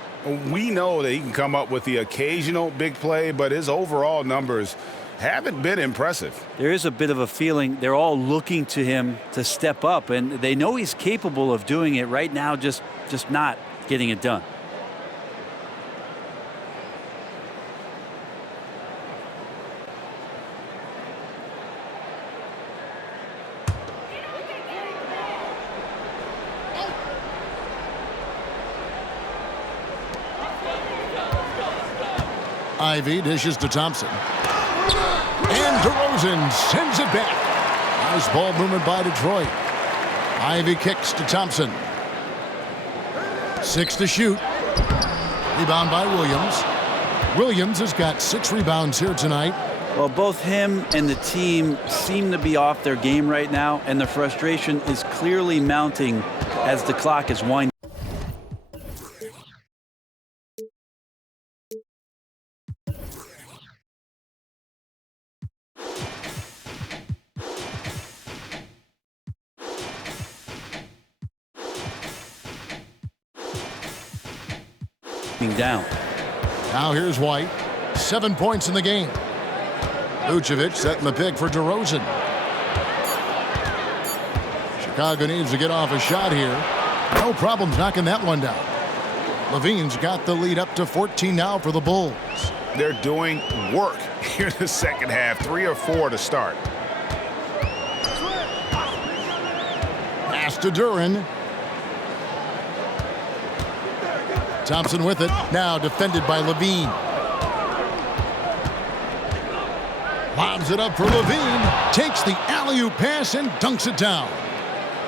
We know that he can come up with the occasional big play, but his overall numbers haven't been impressive. There is a bit of a feeling they're all looking to him to step up, and they know he's capable of doing it right now, just not getting it done. Ivy dishes to Thompson. And DeRozan sends it back. Nice ball movement by Detroit. Ivy kicks to Thompson. 6 to shoot. Rebound by Williams. Williams has got 6 rebounds here tonight. Well, both him and the team seem to be off their game right now, and the frustration is clearly mounting as the clock is winding down. Now here's White. 7 points in the game. Vucevic setting the pick for DeRozan. Chicago needs to get off a shot here. No problems knocking that one down. Levine's got the lead up to 14 now for the Bulls. They're doing work here in the second half. 3 or 4 to start. Pass to Duren. Thompson with it. Now defended by Levine. Lobs it up for Levine. Takes the alley-oop pass and dunks it down.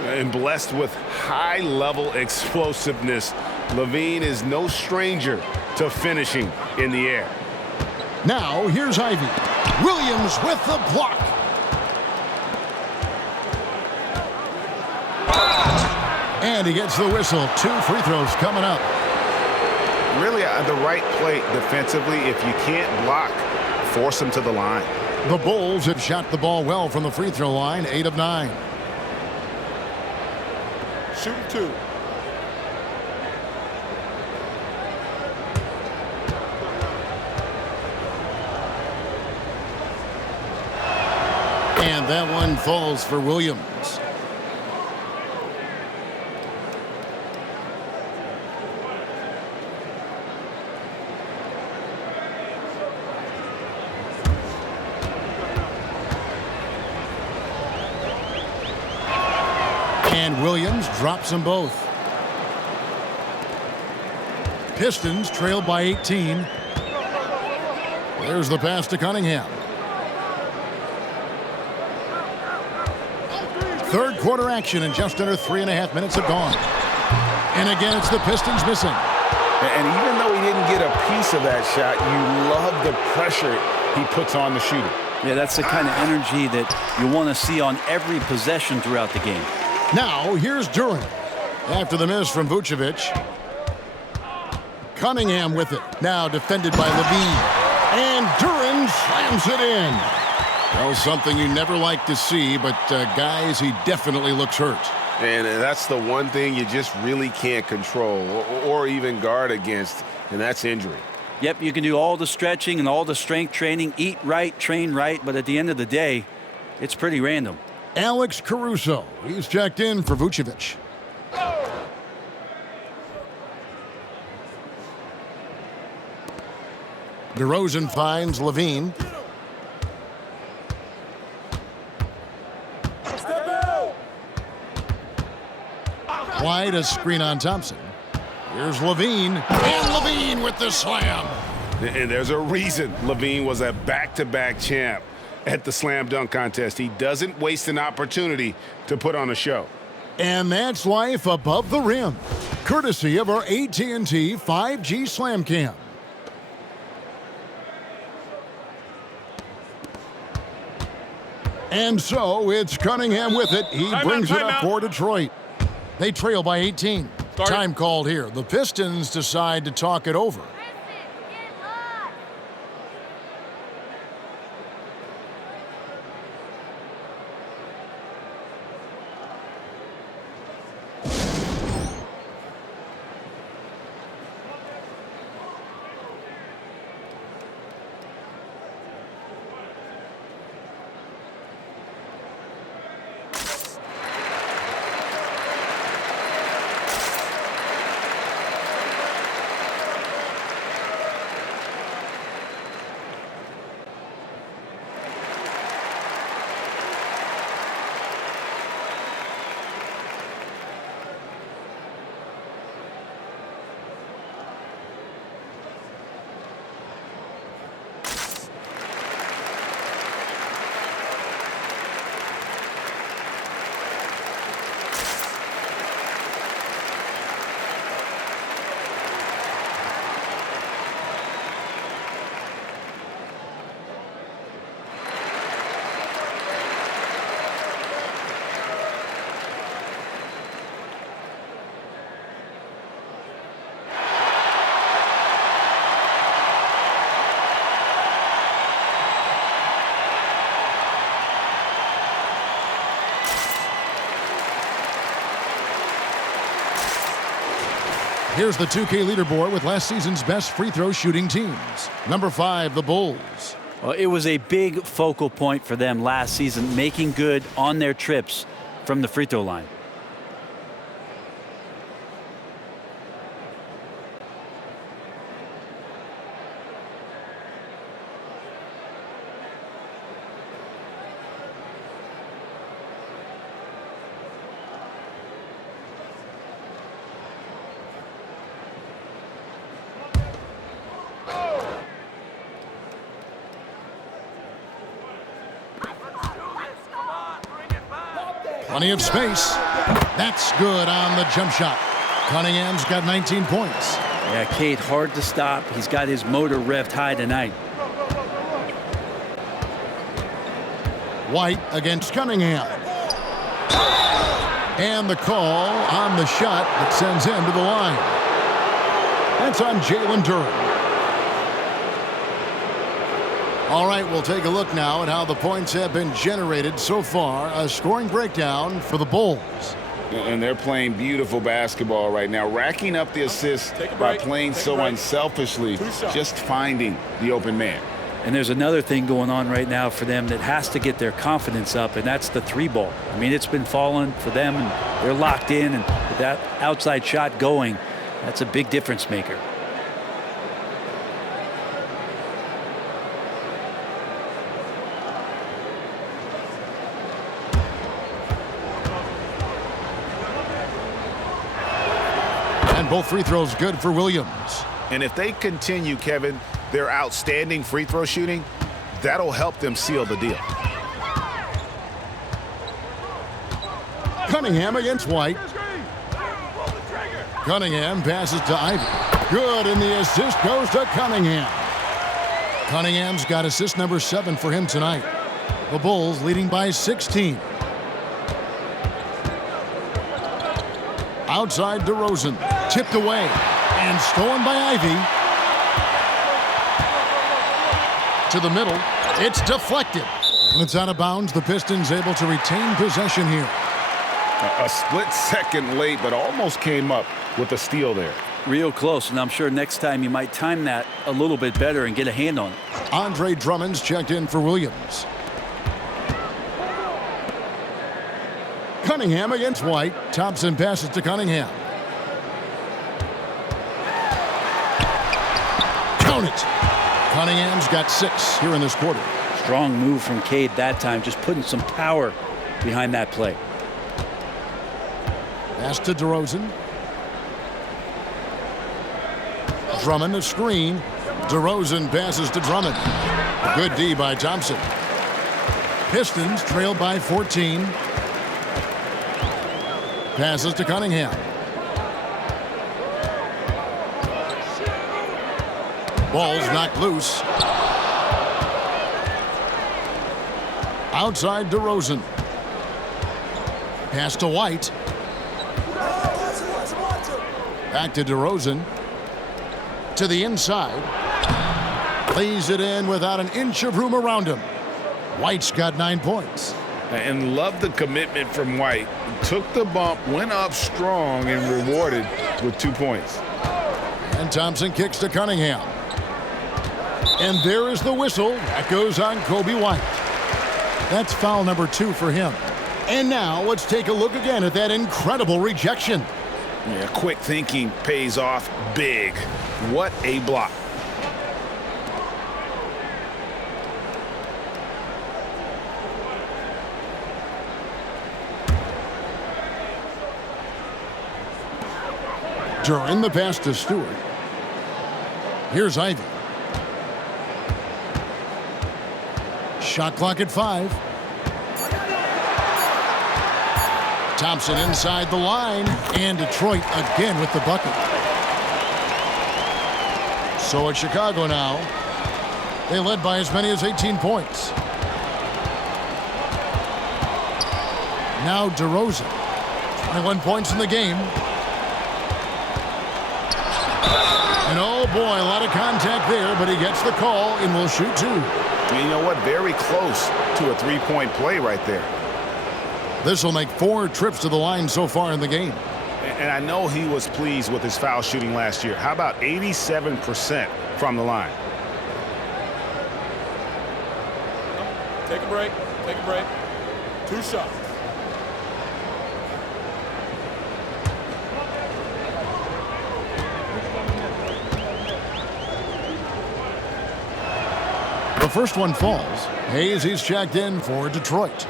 And blessed with high-level explosiveness. Levine is no stranger to finishing in the air. Now here's Ivy. Williams with the block. And he gets the whistle. 2 free throws coming up. Really the right play defensively. If you can't block, force him to the line. The Bulls have shot the ball well from the free throw line. 8 of 9. Shoot 2. And that one falls for Williams. And Williams drops them both. Pistons trailed by 18. There's the pass to Cunningham. Third quarter action, and just under 3.5 minutes have gone. And again, it's the Pistons missing. And even though he didn't get a piece of that shot, you love the pressure he puts on the shooter. Yeah, that's the kind of energy that you want to see on every possession throughout the game. Now, here's Duran. After the miss from Vucevic. Cunningham with it. Now defended by Levine. And Duran slams it in. Well, something you never like to see, but guys, he definitely looks hurt. And that's the one thing you just really can't control or even guard against, and that's injury. Yep, you can do all the stretching and all the strength training, eat right, train right, but at the end of the day, it's pretty random. Alex Caruso, he's checked in for Vucevic. DeRozan finds Levine. Wide, a screen on Thompson. Here's Levine, and Levine with the slam. And there's a reason Levine was a back-to-back champ at the slam dunk contest. He doesn't waste an opportunity to put on a show. And that's life above the rim, courtesy of our AT&T 5G Slam Cam. And so it's Cunningham with it. He brings it up for Detroit. They trail by 18. Time called here. The Pistons decide to talk it over. Here's the 2K leaderboard with last season's best free throw shooting teams. Number 5, the Bulls. Well, it was a big focal point for them last season, making good on their trips from the free throw line. Plenty of space. That's good on the jump shot. Cunningham's got 19 points. Yeah, Cade, hard to stop. He's got his motor revved high tonight. White against Cunningham. And the call on the shot that sends him to the line. That's on Jalen Duran. All right, we'll take a look now at how the points have been generated so far. A scoring breakdown for the Bulls. And they're playing beautiful basketball right now, racking up the assists by playing so unselfishly, just finding the open man. And there's another thing going on right now for them that has to get their confidence up, and that's the three ball. I mean, it's been falling for them, and they're locked in, and with that outside shot going, that's a big difference maker. And both free throws good for Williams. And if they continue, Kevin, their outstanding free throw shooting, that'll help them seal the deal. Cunningham against White. Cunningham passes to Ivy. Good, and the assist goes to Cunningham. Cunningham's got assist number 7 for him tonight. The Bulls leading by 16. Outside DeRozan. Tipped away and stolen by Ivy. To the middle. It's deflected. When it's out of bounds, the Pistons able to retain possession here. A split second late, but almost came up with a steal there. Real close, and I'm sure next time you might time that a little bit better and get a hand on it. Andre Drummond's checked in for Williams. Cunningham against White. Thompson passes to Cunningham. Count it. Cunningham's got 6 here in this quarter. Strong move from Cade that time, just putting some power behind that play. Pass to DeRozan. Drummond a screen. DeRozan passes to Drummond. Good D by Thompson. Pistons trail by 14. Passes to Cunningham. Ball's knocked loose. Outside DeRozan. Pass to White. Back to DeRozan. To the inside. Lays it in without an inch of room around him. White's got 9 points. And love the commitment from White. Took the bump, went up strong, and rewarded with 2 points. And Thompson kicks to Cunningham. And there is the whistle. That goes on Kobe White. That's foul number 2 for him. And now let's take a look again at that incredible rejection. Yeah, quick thinking pays off big. What a block. During the pass to Stewart. Here's Ivy. Shot clock at 5. Thompson inside the line, and Detroit again with the bucket. So it's Chicago now. They led by as many as 18 points. Now DeRozan. 21 points in the game. And oh boy, a lot of contact there, but he gets the call and will shoot 2. You know what? Very close to a 3-point play right there. This will make 4 trips to the line so far in the game. And I know he was pleased with his foul shooting last year. How about 87% from the line? Take a break. Take a break. 2 shots. The first one falls. Hayes, he's checked in for Detroit.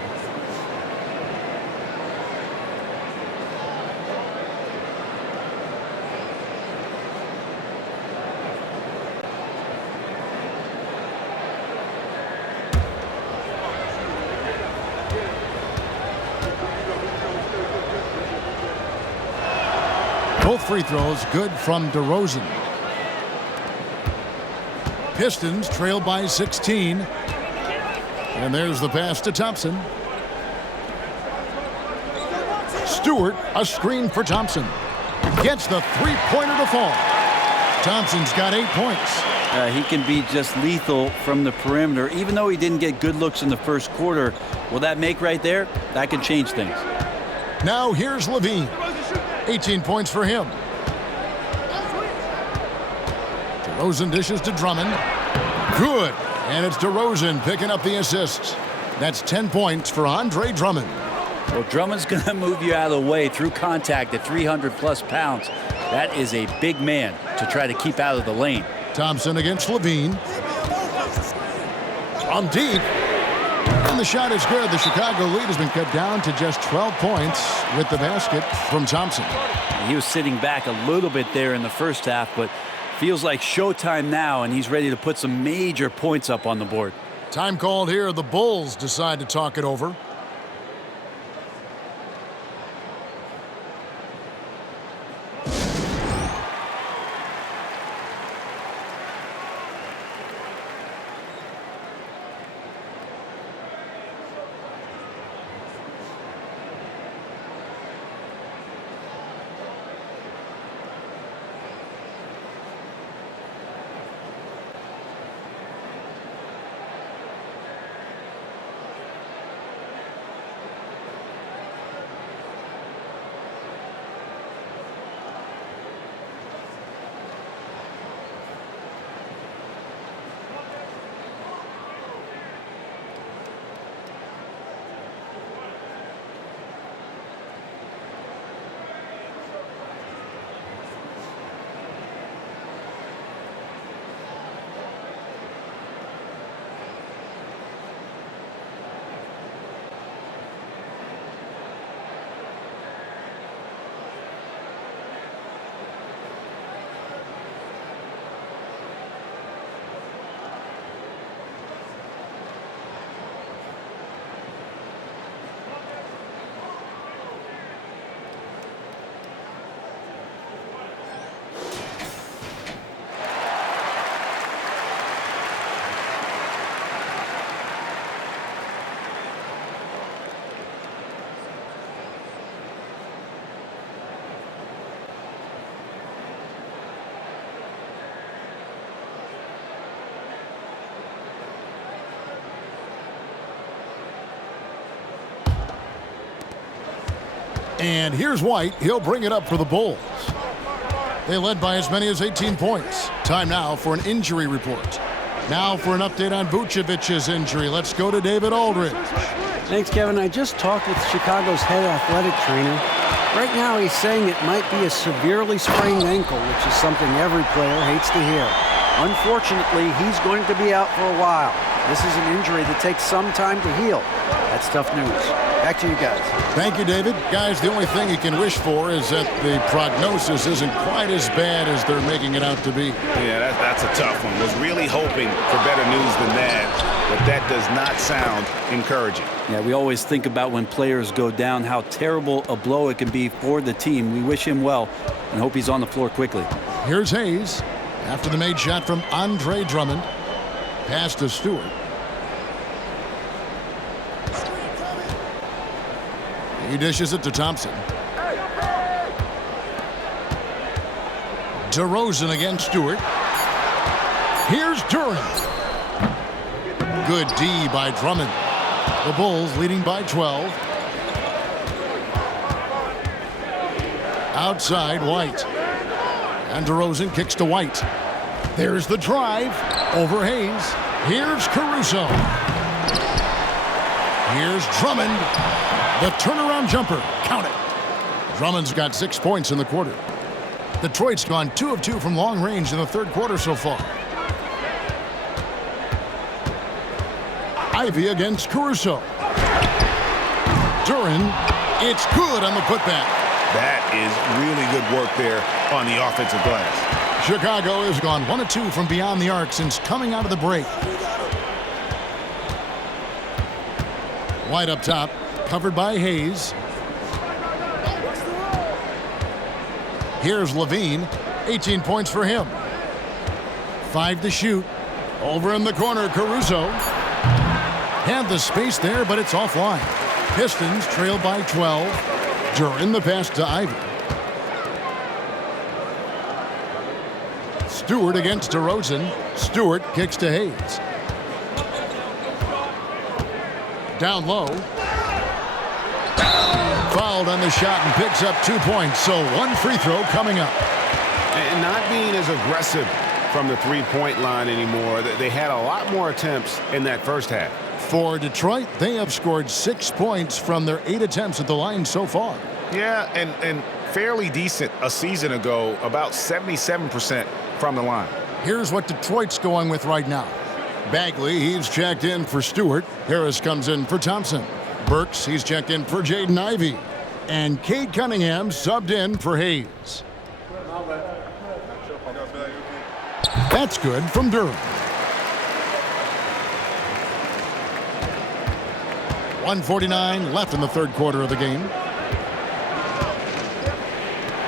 Both free throws good from DeRozan. Pistons trail by 16. And there's the pass to Thompson. Stewart, a screen for Thompson. Gets the three-pointer to fall. Thompson's got 8 points. He can be just lethal from the perimeter. Even though he didn't get good looks in the first quarter, will that make right there? That can change things. Now here's Levine. 18 points for him. DeRozan dishes to Drummond. Good. And it's DeRozan picking up the assist. That's 10 points for Andre Drummond. Well, Drummond's going to move you out of the way through contact at 300-plus pounds. That is a big man to try to keep out of the lane. Thompson against Levine. From deep. And the shot is good. The Chicago lead has been cut down to just 12 points with the basket from Thompson. He was sitting back a little bit there in the first half, but feels like showtime now, and he's ready to put some major points up on the board. Time called here. The Bulls decide to talk it over. And here's White. He'll bring it up for the Bulls. They led by as many as 18 points. Time now for an injury report. Now for an update on Vucevic's injury. Let's go to David Aldridge. Thanks, Kevin. I just talked with Chicago's head athletic trainer. Right now, he's saying it might be a severely sprained ankle, which is something every player hates to hear. Unfortunately, he's going to be out for a while. This is an injury that takes some time to heal. That's tough news. Back to you guys. Thank you, David. Guys, the only thing you can wish for is that the prognosis isn't quite as bad as they're making it out to be. Yeah, that's a tough one. Was really hoping for better news than that, but that does not sound encouraging. Yeah, we always think about when players go down, how terrible a blow it can be for the team. We wish him well and hope he's on the floor quickly. Here's Hayes after the made shot from Andre Drummond. Pass to Stewart. He dishes it to Thompson. DeRozan against Stewart. Here's Duran. Good D by Drummond. The Bulls leading by 12. Outside, White. And DeRozan kicks to White. There's the drive over Hayes. Here's Caruso. Here's Drummond. The turnaround jumper. Count it. Drummond's got 6 points in the quarter. Detroit's gone 2 of 2 from long range in the third quarter so far. Ivy against Caruso. Duran, it's good on the putback. That is really good work there on the offensive glass. Chicago has gone 1 of 2 from beyond the arc since coming out of the break. White up top, covered by Hayes. Here's Levine, 18 points for him. 5 to shoot. Over in the corner, Caruso. Had the space there, but it's offline. Pistons trail by 12. During the pass to Ivy. Stewart against DeRozan. Stewart kicks to Hayes. Down low. Fouled on the shot and picks up 2 points. So 1 free throw coming up. And not being as aggressive from the three-point line anymore. They had a lot more attempts in that first half. For Detroit, they have scored 6 points from their 8 attempts at the line so far. Yeah, and fairly decent a season ago, about 77% from the line. Here's what Detroit's going with right now. Bagley, he's checked in for Stewart. Harris comes in for Thompson. Burks, he's checked in for Jaden Ivey. And Cade Cunningham subbed in for Hayes. That's good from Durham. 1:49 left in the third quarter of the game.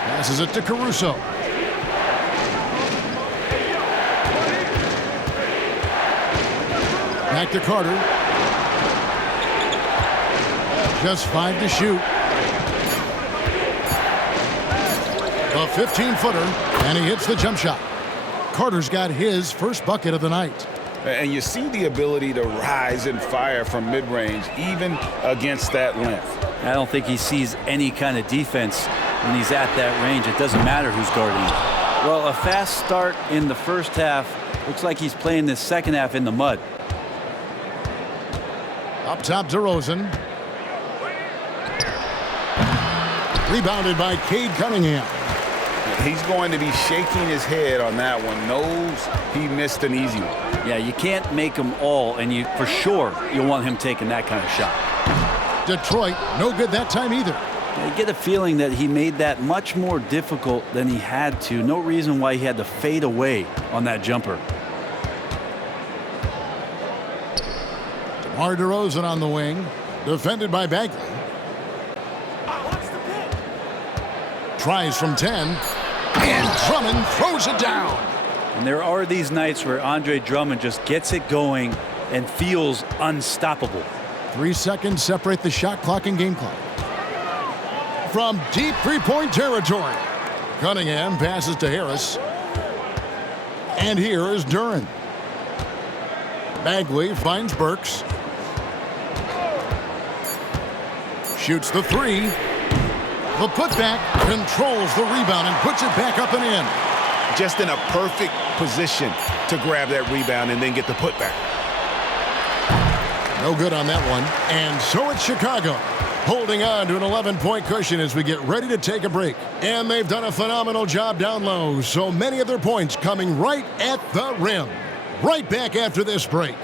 Passes it to Caruso. Back to Carter. Just 5 to shoot. A 15-footer, and he hits the jump shot. Carter's got his first bucket of the night. And you see the ability to rise and fire from mid-range, even against that length. I don't think he sees any kind of defense when he's at that range. It doesn't matter who's guarding him. Well, a fast start in the first half. Looks like he's playing this second half in the mud. Up top to Rosen. Rebounded by Cade Cunningham. He's going to be shaking his head on that one. Knows he missed an easy one. Yeah, you can't make them all, and you for sure you want him taking that kind of shot. Detroit, no good that time either. I get a feeling that he made that much more difficult than he had to. No reason why he had to fade away on that jumper. DeMar DeRozan on the wing, defended by Bagley. Tries from 10, and Drummond throws it down. And there are these nights where Andre Drummond just gets it going and feels unstoppable. 3 seconds separate the shot clock and game clock. From deep three-point territory, Cunningham passes to Harris. And here is Duren. Bagley finds Burks. Shoots the three. The putback controls the rebound and puts it back up and in. Just in a perfect position to grab that rebound and then get the putback. No good on that one. And so it's Chicago, holding on to an 11-point cushion as we get ready to take a break. And they've done a phenomenal job down low. So many of their points coming right at the rim. Right back after this break.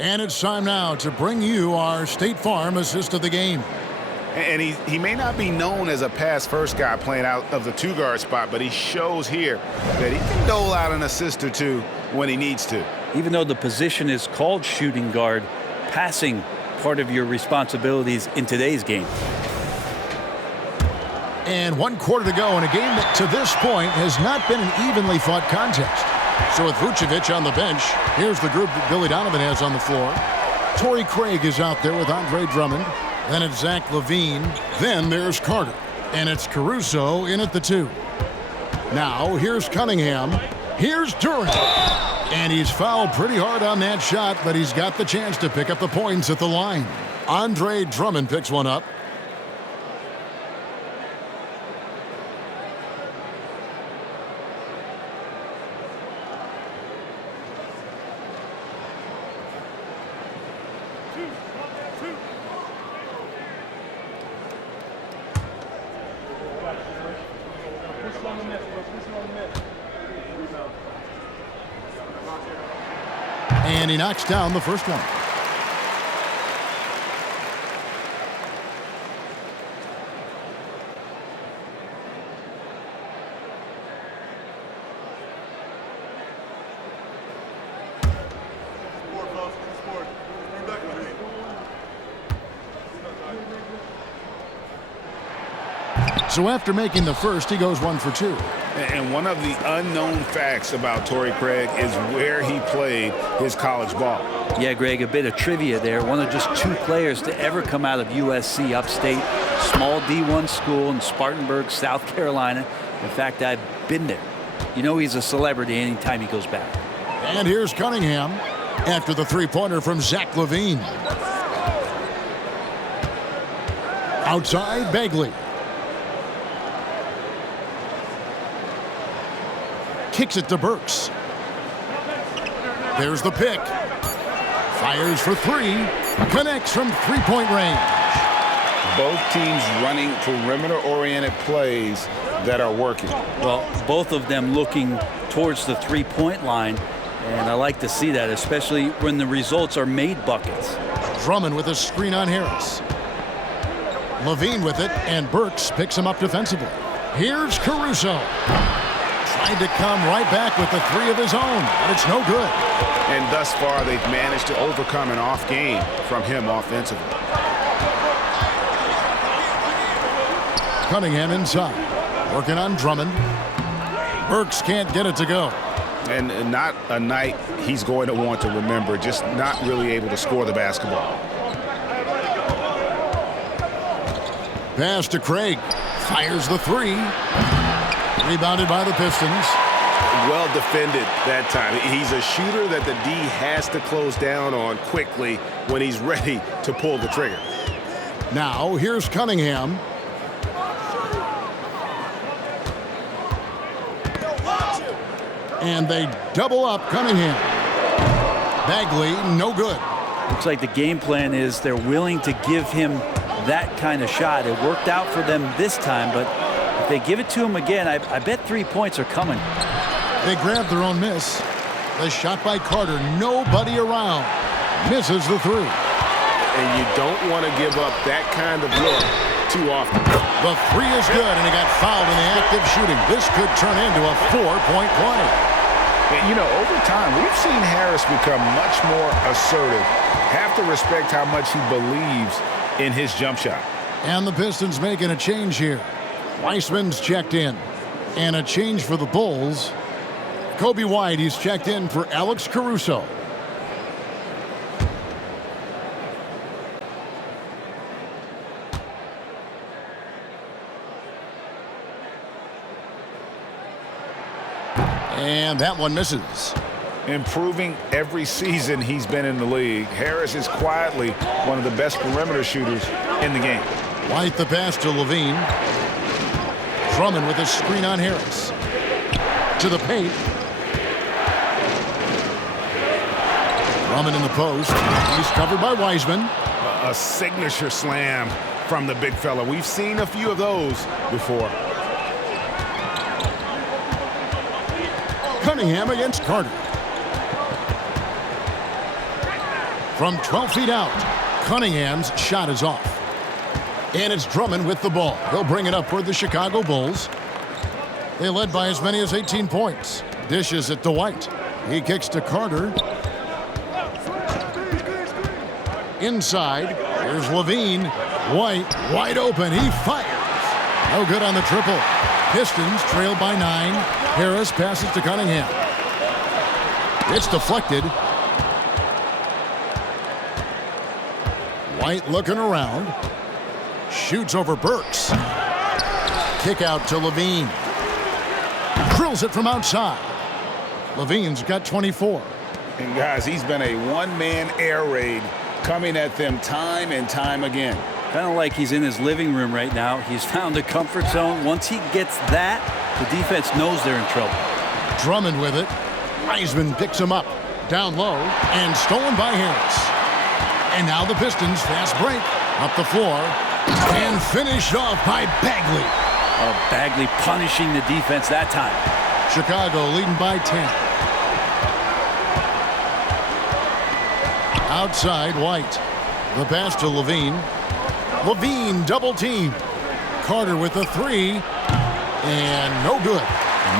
And it's time now to bring you our State Farm assist of the game. And he may not be known as a pass-first guy playing out of the two-guard spot, but he shows here that he can dole out an assist or two when he needs to. Even though the position is called shooting guard, passing part of your responsibilities in today's game. And 1 quarter to go in a game that to this point has not been an evenly fought contest. So with Vucevic on the bench, here's the group that Billy Donovan has on the floor. Torrey Craig is out there with Andre Drummond. Then it's Zach LaVine. Then there's Carter. And it's Caruso in at the 2. Now here's Cunningham. Here's Duren. And he's fouled pretty hard on that shot, but he's got the chance to pick up the points at the line. Andre Drummond picks one up. And he knocks down the first one. So after making the first, he goes 1 for 2. And one of the unknown facts about Torrey Craig is where he played his college ball. Yeah, Greg, a bit of trivia there. One of just 2 players to ever come out of USC upstate. Small D1 school in Spartanburg, South Carolina. In fact, I've been there. You know he's a celebrity anytime he goes back. And here's Cunningham after the three-pointer from Zach LaVine. Outside, Bagley. Kicks it to Burks. There's the pick. Fires for three. Connects from three-point range. Both teams running perimeter-oriented plays that are working. Well, both of them looking towards the three-point line, and I like to see that, especially when the results are made buckets. Drummond with a screen on Harris. LaVine with it, and Burks picks him up defensively. Here's Caruso. Tried to come right back with the three of his own, but it's no good. And thus far, they've managed to overcome an off game from him offensively. Cunningham inside, working on Drummond. Burks can't get it to go. And not a night he's going to want to remember, just not really able to score the basketball. Pass to Craig. Fires the three. Rebounded by the Pistons. Well defended that time. He's a shooter that the D has to close down on quickly when he's ready to pull the trigger. Now here's Cunningham. And they double up Cunningham. Bagley, no good. Looks like the game plan is they're willing to give him that kind of shot. It worked out for them this time, but if they give it to him again, I bet 3 points are coming. They grab their own miss. The shot by Carter, nobody around. Misses the three. And you don't want to give up that kind of look too often. The three is good, and he got fouled in the act of shooting. This could turn into a 4-point play. And, you know, over time, we've seen Harris become much more assertive. Have to respect how much he believes in his jump shot. And the Pistons making a change here. Weissman's checked in. And a change for the Bulls. Kobe White, he's checked in for Alex Caruso. And that one misses. Improving every season he's been in the league. Harris is quietly one of the best perimeter shooters in the game. White the pass to LaVine. Drummond with a screen on Harris. To the paint. Drummond in the post. He's covered by Wiseman. A signature slam from the big fella. We've seen a few of those before. Cunningham against Carter. From 12 feet out, Cunningham's shot is off. And it's Drummond with the ball. He'll bring it up for the Chicago Bulls. They led by as many as 18 points. Dishes it to White. He kicks to Carter. Inside, here's LaVine. White, wide open. He fires. No good on the triple. Pistons trail by 9. Harris passes to Cunningham. It's deflected. White looking around. Shoots over Burks. Kick out to LaVine. Drills it from outside. LaVine's got 24. And guys, he's been a one-man air raid coming at them time and time again. Kind of like he's in his living room right now. He's found a comfort zone. Once he gets that, the defense knows they're in trouble. Drummond with it. Wiseman picks him up. Down low and stolen by Harris. And now the Pistons fast break. Up the floor. And finished off by Bagley. Bagley punishing the defense that time. Chicago leading by 10. Outside, White. The pass to LaVine. LaVine double team. Carter with the three. And no good.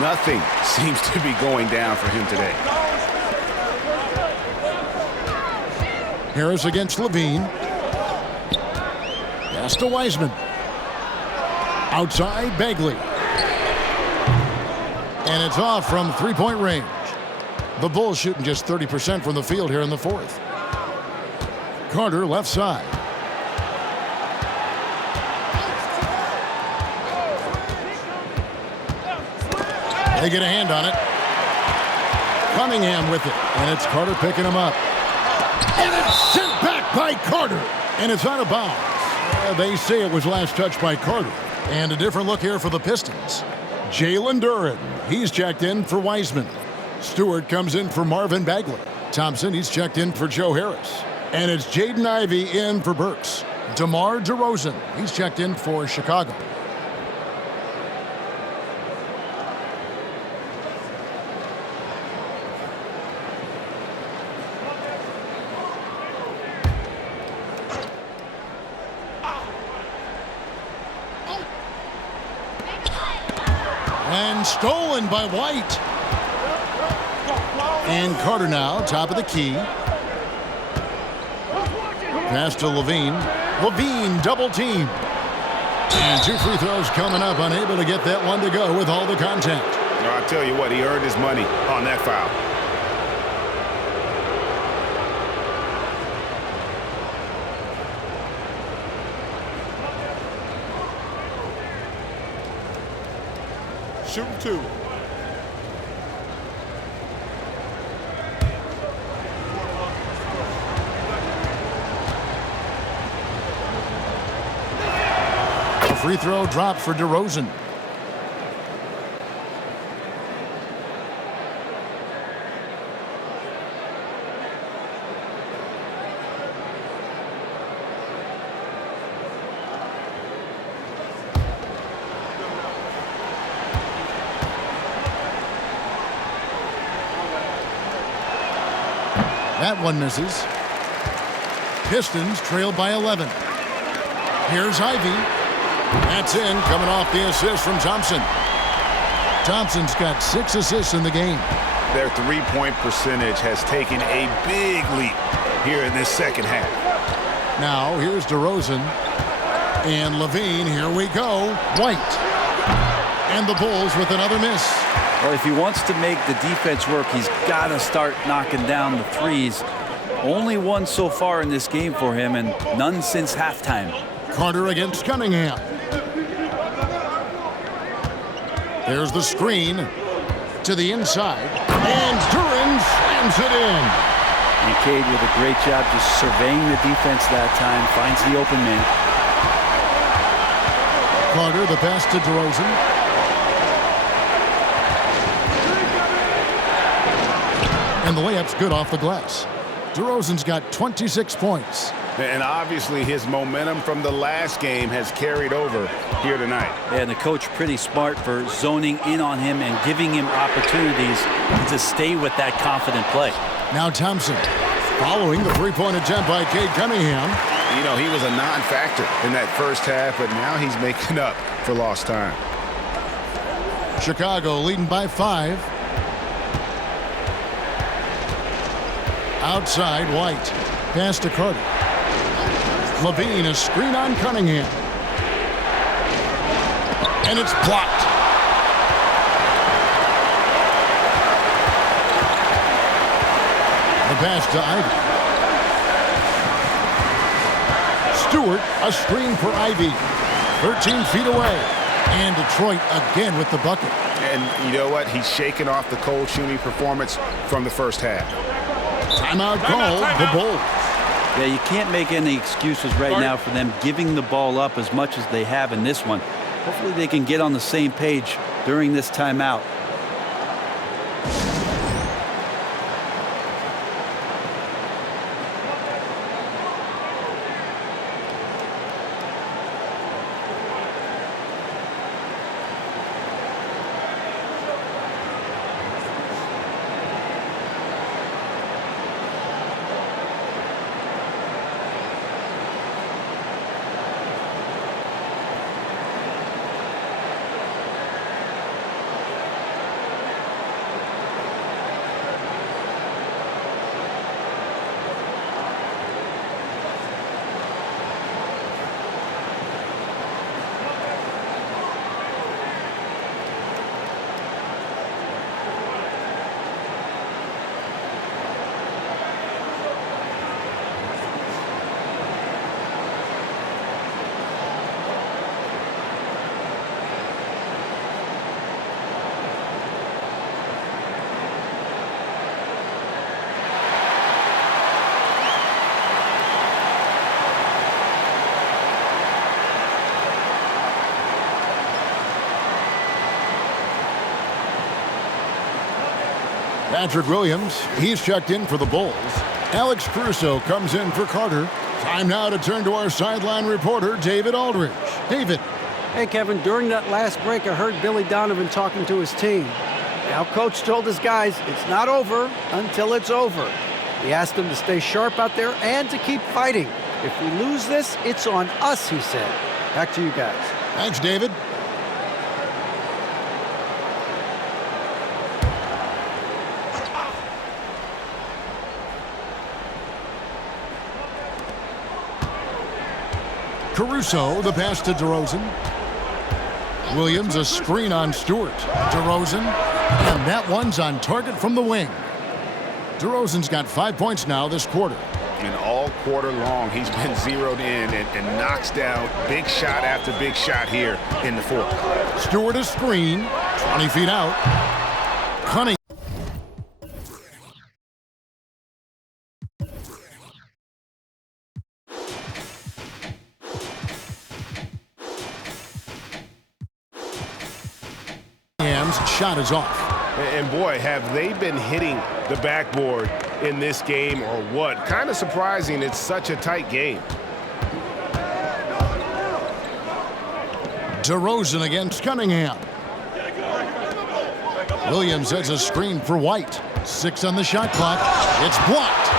Nothing seems to be going down for him today. Harris against LaVine. Pass to Wiseman. Outside, Bagley. And it's off from three-point range. The Bulls shooting just 30% from the field here in the fourth. Carter left side. They get a hand on it. Cunningham with it, and it's Carter picking him up. And it's sent back by Carter, and it's out of bounds. They say it was last touched by Carter. And a different look here for the Pistons. Jalen Duren, he's checked in for Wiseman. Stewart comes in for Marvin Bagley. Thompson, he's checked in for Joe Harris. And it's Jaden Ivey in for Burks. DeMar DeRozan, he's checked in for Chicago. And stolen by White. And Carter now, top of the key. Pass to Levine. Levine double team. And 2 free throws coming up, unable to get that one to go with all the contact. I'll tell you what, he earned his money on that foul. Shooting 2. A free throw drop for DeRozan. That one misses. Pistons trail by 11. Here's Ivey. That's in, coming off the assist from Thompson. Thompson's got 6 assists in the game. Their three-point percentage has taken a big leap here in this second half. Now, here's DeRozan. And Levine, here we go. White. And the Bulls with another miss. Well, if he wants to make the defense work, he's got to start knocking down the threes. Only one so far in this game for him, and none since halftime. Carter against Cunningham. There's the screen to the inside. And Duren slams it in. And Cade with a great job just surveying the defense that time. Finds the open man. Carter, the pass to DeRozan. And the layup's good off the glass. DeRozan's got 26 points. And obviously his momentum from the last game has carried over here tonight. And the coach pretty smart for zoning in on him and giving him opportunities to stay with that confident play. Now Thompson, following the three-point attempt by Cade Cunningham. You know, he was a non-factor in that first half, but now he's making up for lost time. Chicago leading by 5. Outside, White. Pass to Carter. Levine, a screen on Cunningham. And it's blocked. The pass to Ivey. Stewart, a screen for Ivey. 13 feet away. And Detroit again with the bucket. And you know what? He's shaking off the cold shooting performance from the first half. Timeout called, the Bulls. Yeah, you can't make any excuses right now for them giving the ball up as much as they have in this one. Hopefully they can get on the same page during this timeout. Patrick Williams, he's checked in for the Bulls. Alex Caruso comes in for Carter. Time now to turn to our sideline reporter, David Aldridge. David. Hey, Kevin, during that last break, I heard Billy Donovan talking to his team. Now, Coach told his guys it's not over until it's over. He asked them to stay sharp out there and to keep fighting. If we lose this, it's on us, he said. Back to you guys. Thanks, David. Caruso, the pass to DeRozan. Williams, a screen on Stewart. DeRozan, and that one's on target from the wing. DeRozan's got 5 points now this quarter. And all quarter long, he's been zeroed in and knocks down big shot after big shot here in the fourth. Stewart, a screen, 20 feet out. Cunningham. Shot is off. And boy, have they been hitting the backboard in this game or what? Kind of surprising it's such a tight game. DeRozan against Cunningham. Williams has a screen for White. 6 on the shot clock. It's blocked.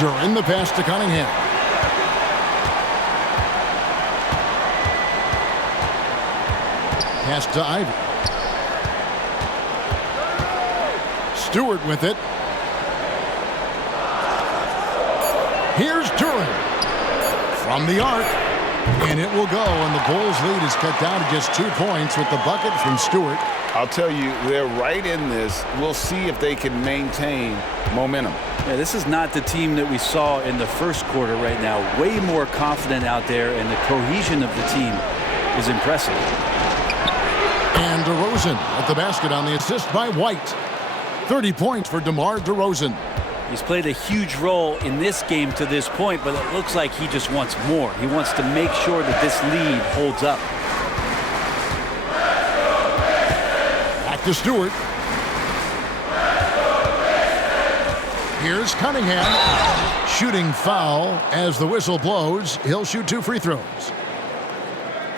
During the pass to Cunningham. Pass to Ivy. Stewart with it. Here's Duran from the arc, and it will go, and the Bulls lead is cut down to just 2 points with the bucket from Stewart. I'll tell you, they're right in this. We'll see if they can maintain momentum. Yeah, this is not the team that we saw in the first quarter right now. Way more confident out there, and the cohesion of the team is impressive. And DeRozan at the basket on the assist by White. 30 points for DeMar DeRozan. He's played a huge role in this game to this point, but it looks like he just wants more. He wants to make sure that this lead holds up. Back to Stewart. Here's Cunningham. Shooting foul as the whistle blows. He'll shoot 2 free throws.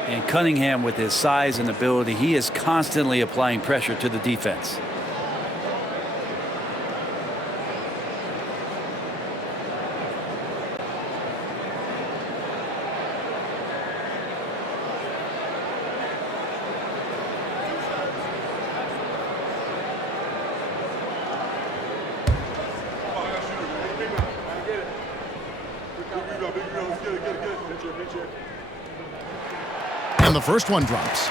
And Cunningham, with his size and ability, he is constantly applying pressure to the defense. And the first one drops.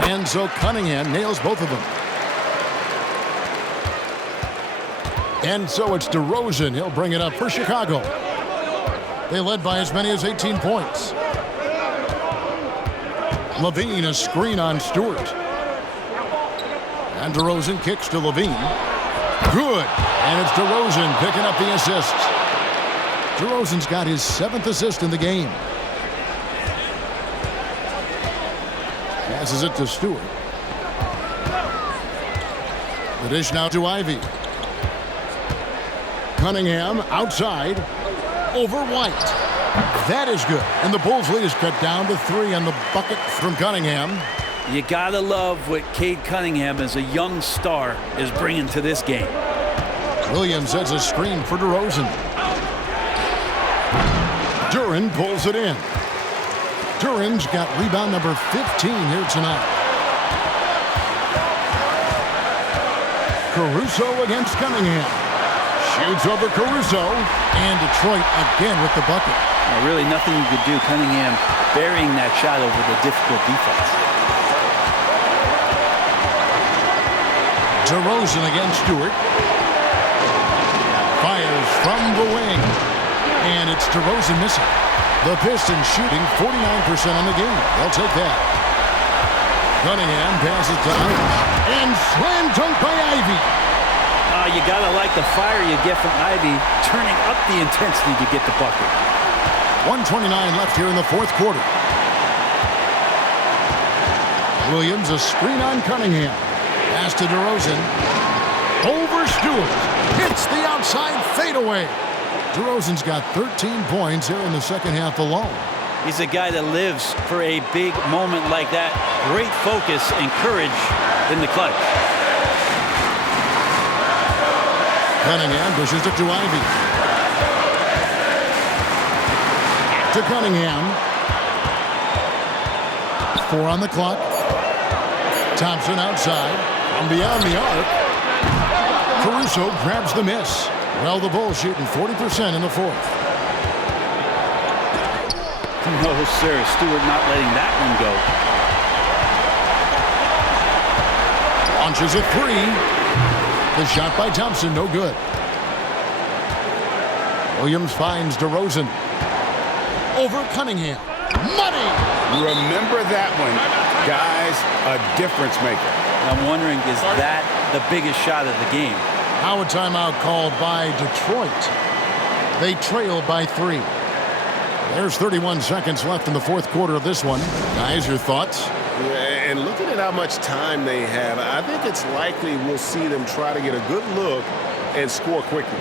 And so Cunningham nails both of them. And so it's DeRozan. He'll bring it up for Chicago. They led by as many as 18 points. Levine, a screen on Stewart. And DeRozan kicks to Levine. Good. And it's DeRozan picking up the assist. DeRozan's got his 7th assist in the game. Passes it to Stewart. The dish now to Ivy. Cunningham outside. Over White. That is good. And the Bulls lead is cut down to 3 on the bucket from Cunningham. You gotta love what Cade Cunningham, as a young star, is bringing to this game. Williams has a screen for DeRozan. Duran pulls it in. Duran's got rebound number 15 here tonight. Caruso against Cunningham. Shoots over Caruso, and Detroit again with the bucket. Really nothing you could do. Cunningham burying that shot over the difficult defense. DeRozan against Stewart. Fires from the wing, and it's DeRozan missing. The Pistons shooting 49% on the game. They'll take that. Cunningham passes to Ivy. And slam dunk by Ivy. You got to like the fire you get from Ivy, turning up the intensity to get the bucket. 1:29 left here in the fourth quarter. Williams, a screen on Cunningham. Pass to DeRozan. Over Stewart. Hits the outside fadeaway. DeRozan's got 13 points here in the second half alone. He's a guy that lives for a big moment like that. Great focus and courage in the clutch. Cunningham pushes it to Ivy. To Cunningham. 4 on the clock. Thompson outside. From beyond the arc. Caruso grabs the miss. Well, the Bulls shooting 40% in the fourth. No, sir. Stewart not letting that one go. Launches a 3. The shot by Thompson, no good. Williams finds DeRozan. Over Cunningham. Money! Remember that one. Guys, a difference maker. I'm wondering, is that the biggest shot of the game? Now a timeout called by Detroit. They trail by 3. There's 31 seconds left in the fourth quarter of this one. Guys, your thoughts? Yeah, and looking at how much time they have, I think it's likely we'll see them try to get a good look and score quickly.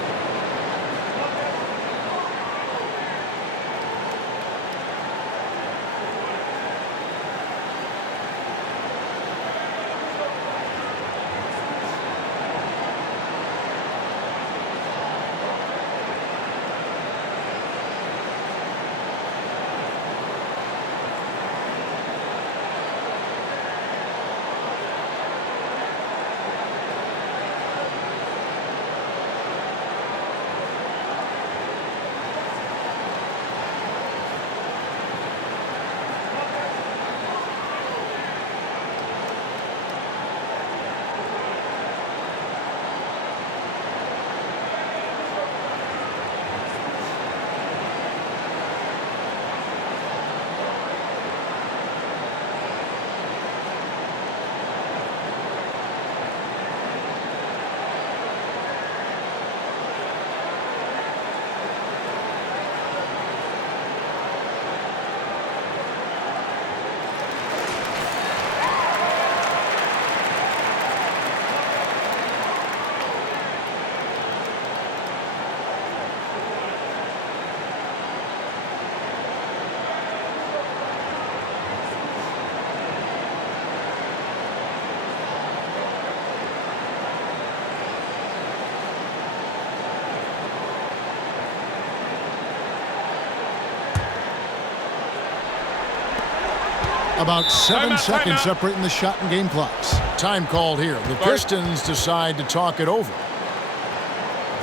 About 7 seconds separating the shot and game clocks. Time called here. The Pistons decide to talk it over.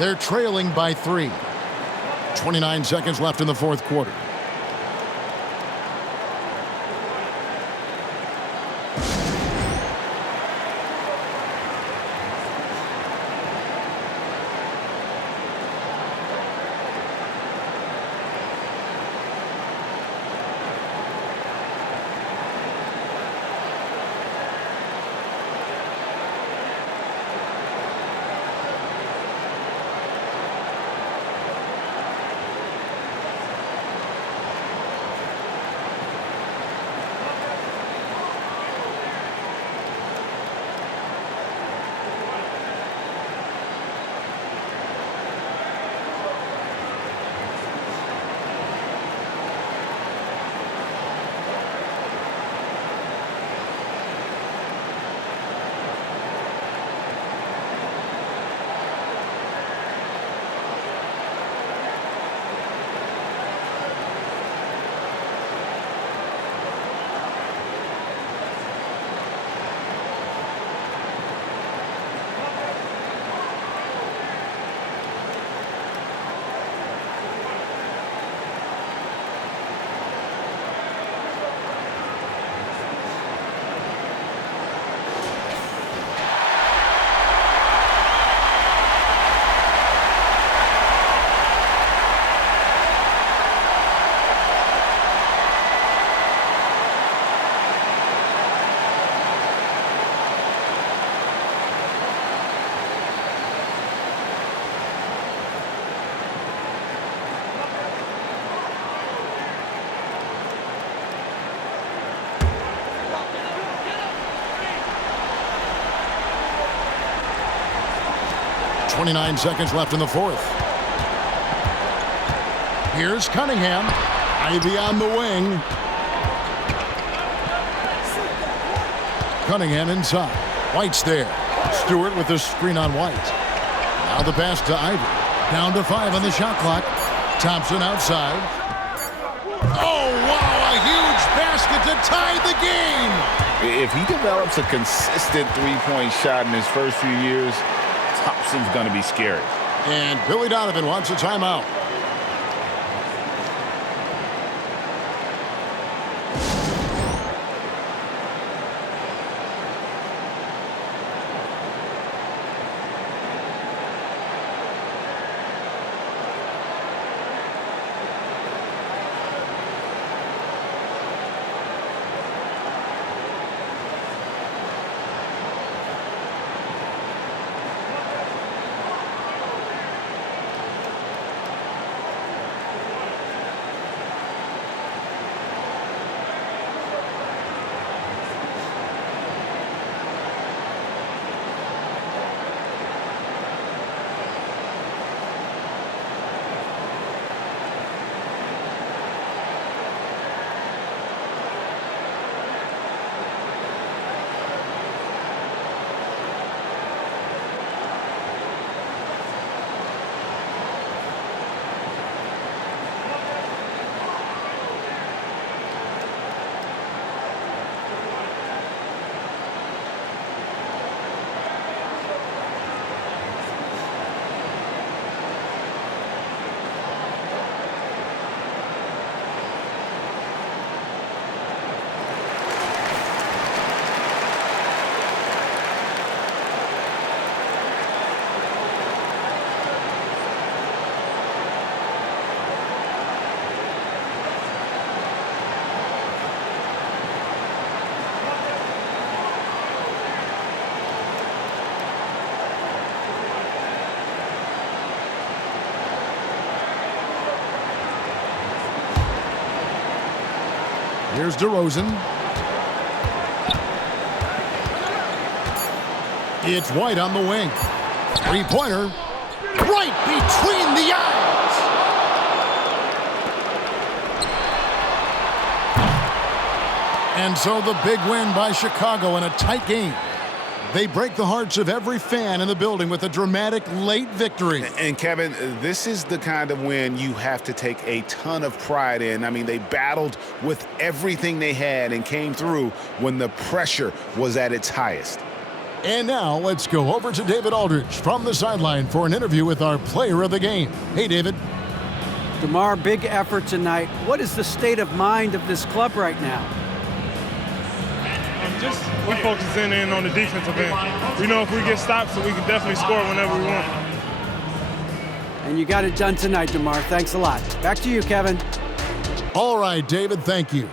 They're trailing by 3. 29 seconds left in the fourth quarter. 29 seconds left in the fourth. Here's Cunningham. Ivy on the wing. Cunningham inside. White's there. Stewart with the screen on White. Now the pass to Ivy. Down to 5 on the shot clock. Thompson outside. Oh, wow, a huge basket to tie the game. If he develops a consistent three-point shot in his first few years, Thompson's going to be scary. And Billy Donovan wants a timeout. Here's DeRozan. It's White on the wing. Three-pointer. Right between the eyes. And so the big win by Chicago in a tight game. They break the hearts of every fan in the building with a dramatic late victory. And Kevin, this is the kind of win you have to take a ton of pride in. I mean, they battled with everything they had and came through when the pressure was at its highest. And now let's go over to David Aldridge from the sideline for an interview with our player of the game. Hey, David. DeMar, big effort tonight. What is the state of mind of this club right now? We focus in on the defensive end. We know if we get stops, so we can definitely score whenever we want. And you got it done tonight, DeMar. Thanks a lot. Back to you, Kevin. All right, David, thank you.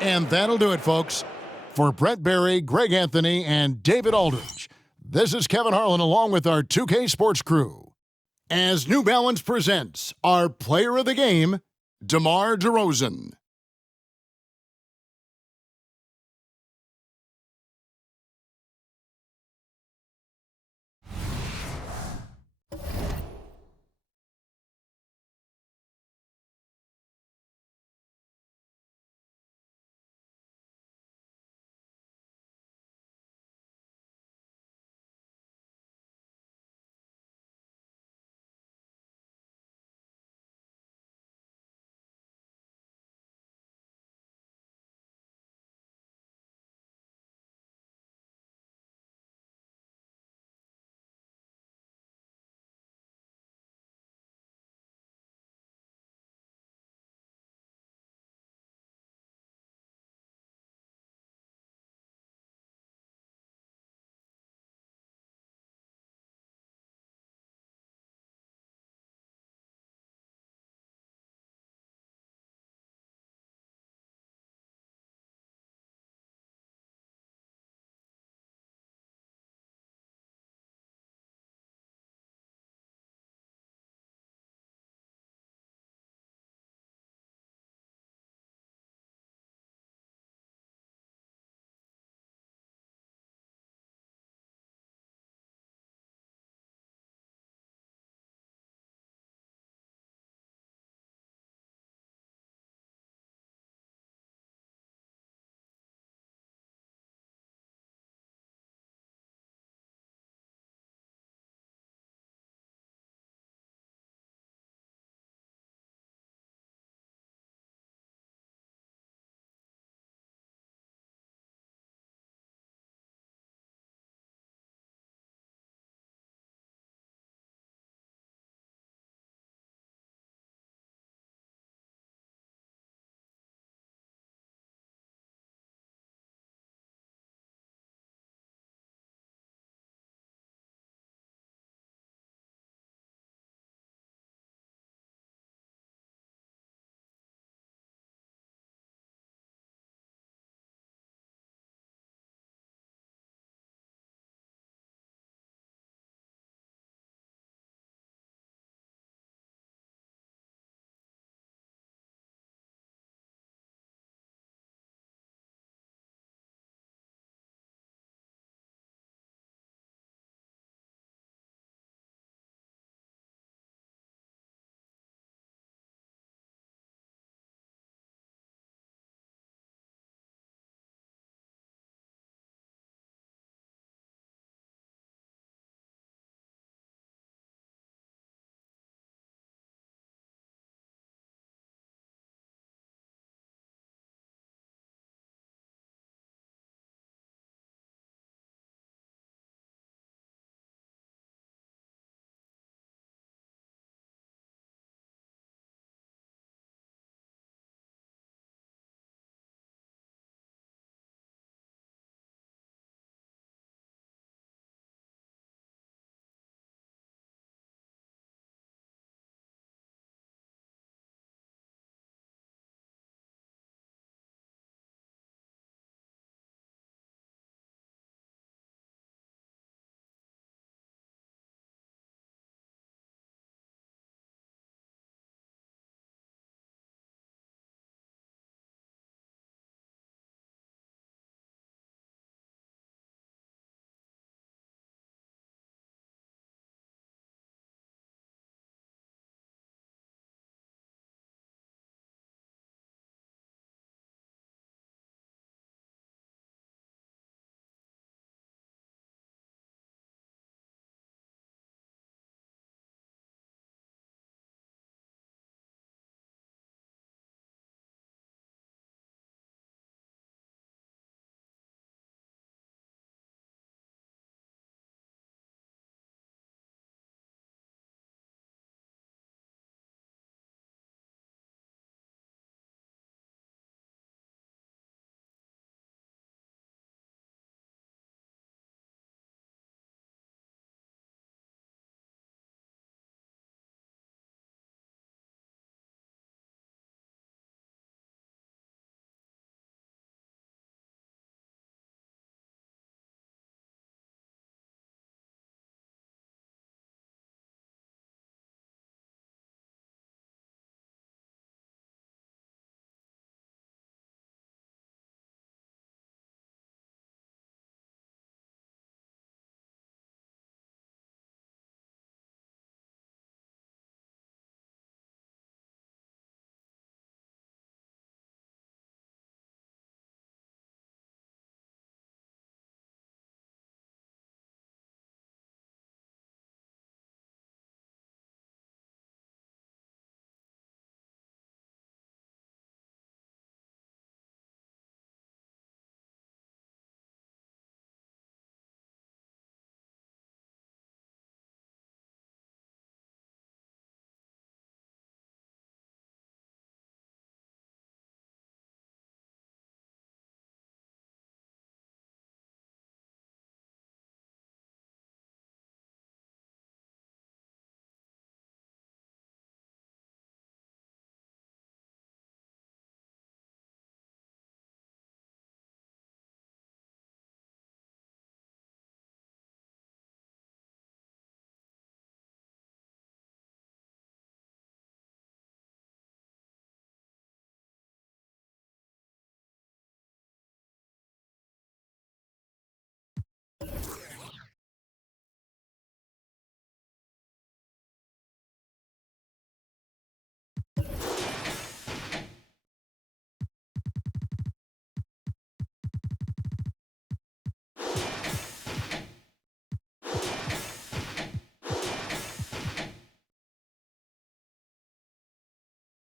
And that'll do it, folks. For Brett Berry, Greg Anthony, and David Aldridge, this is Kevin Harlan along with our 2K Sports crew. As New Balance presents our player of the game, DeMar DeRozan.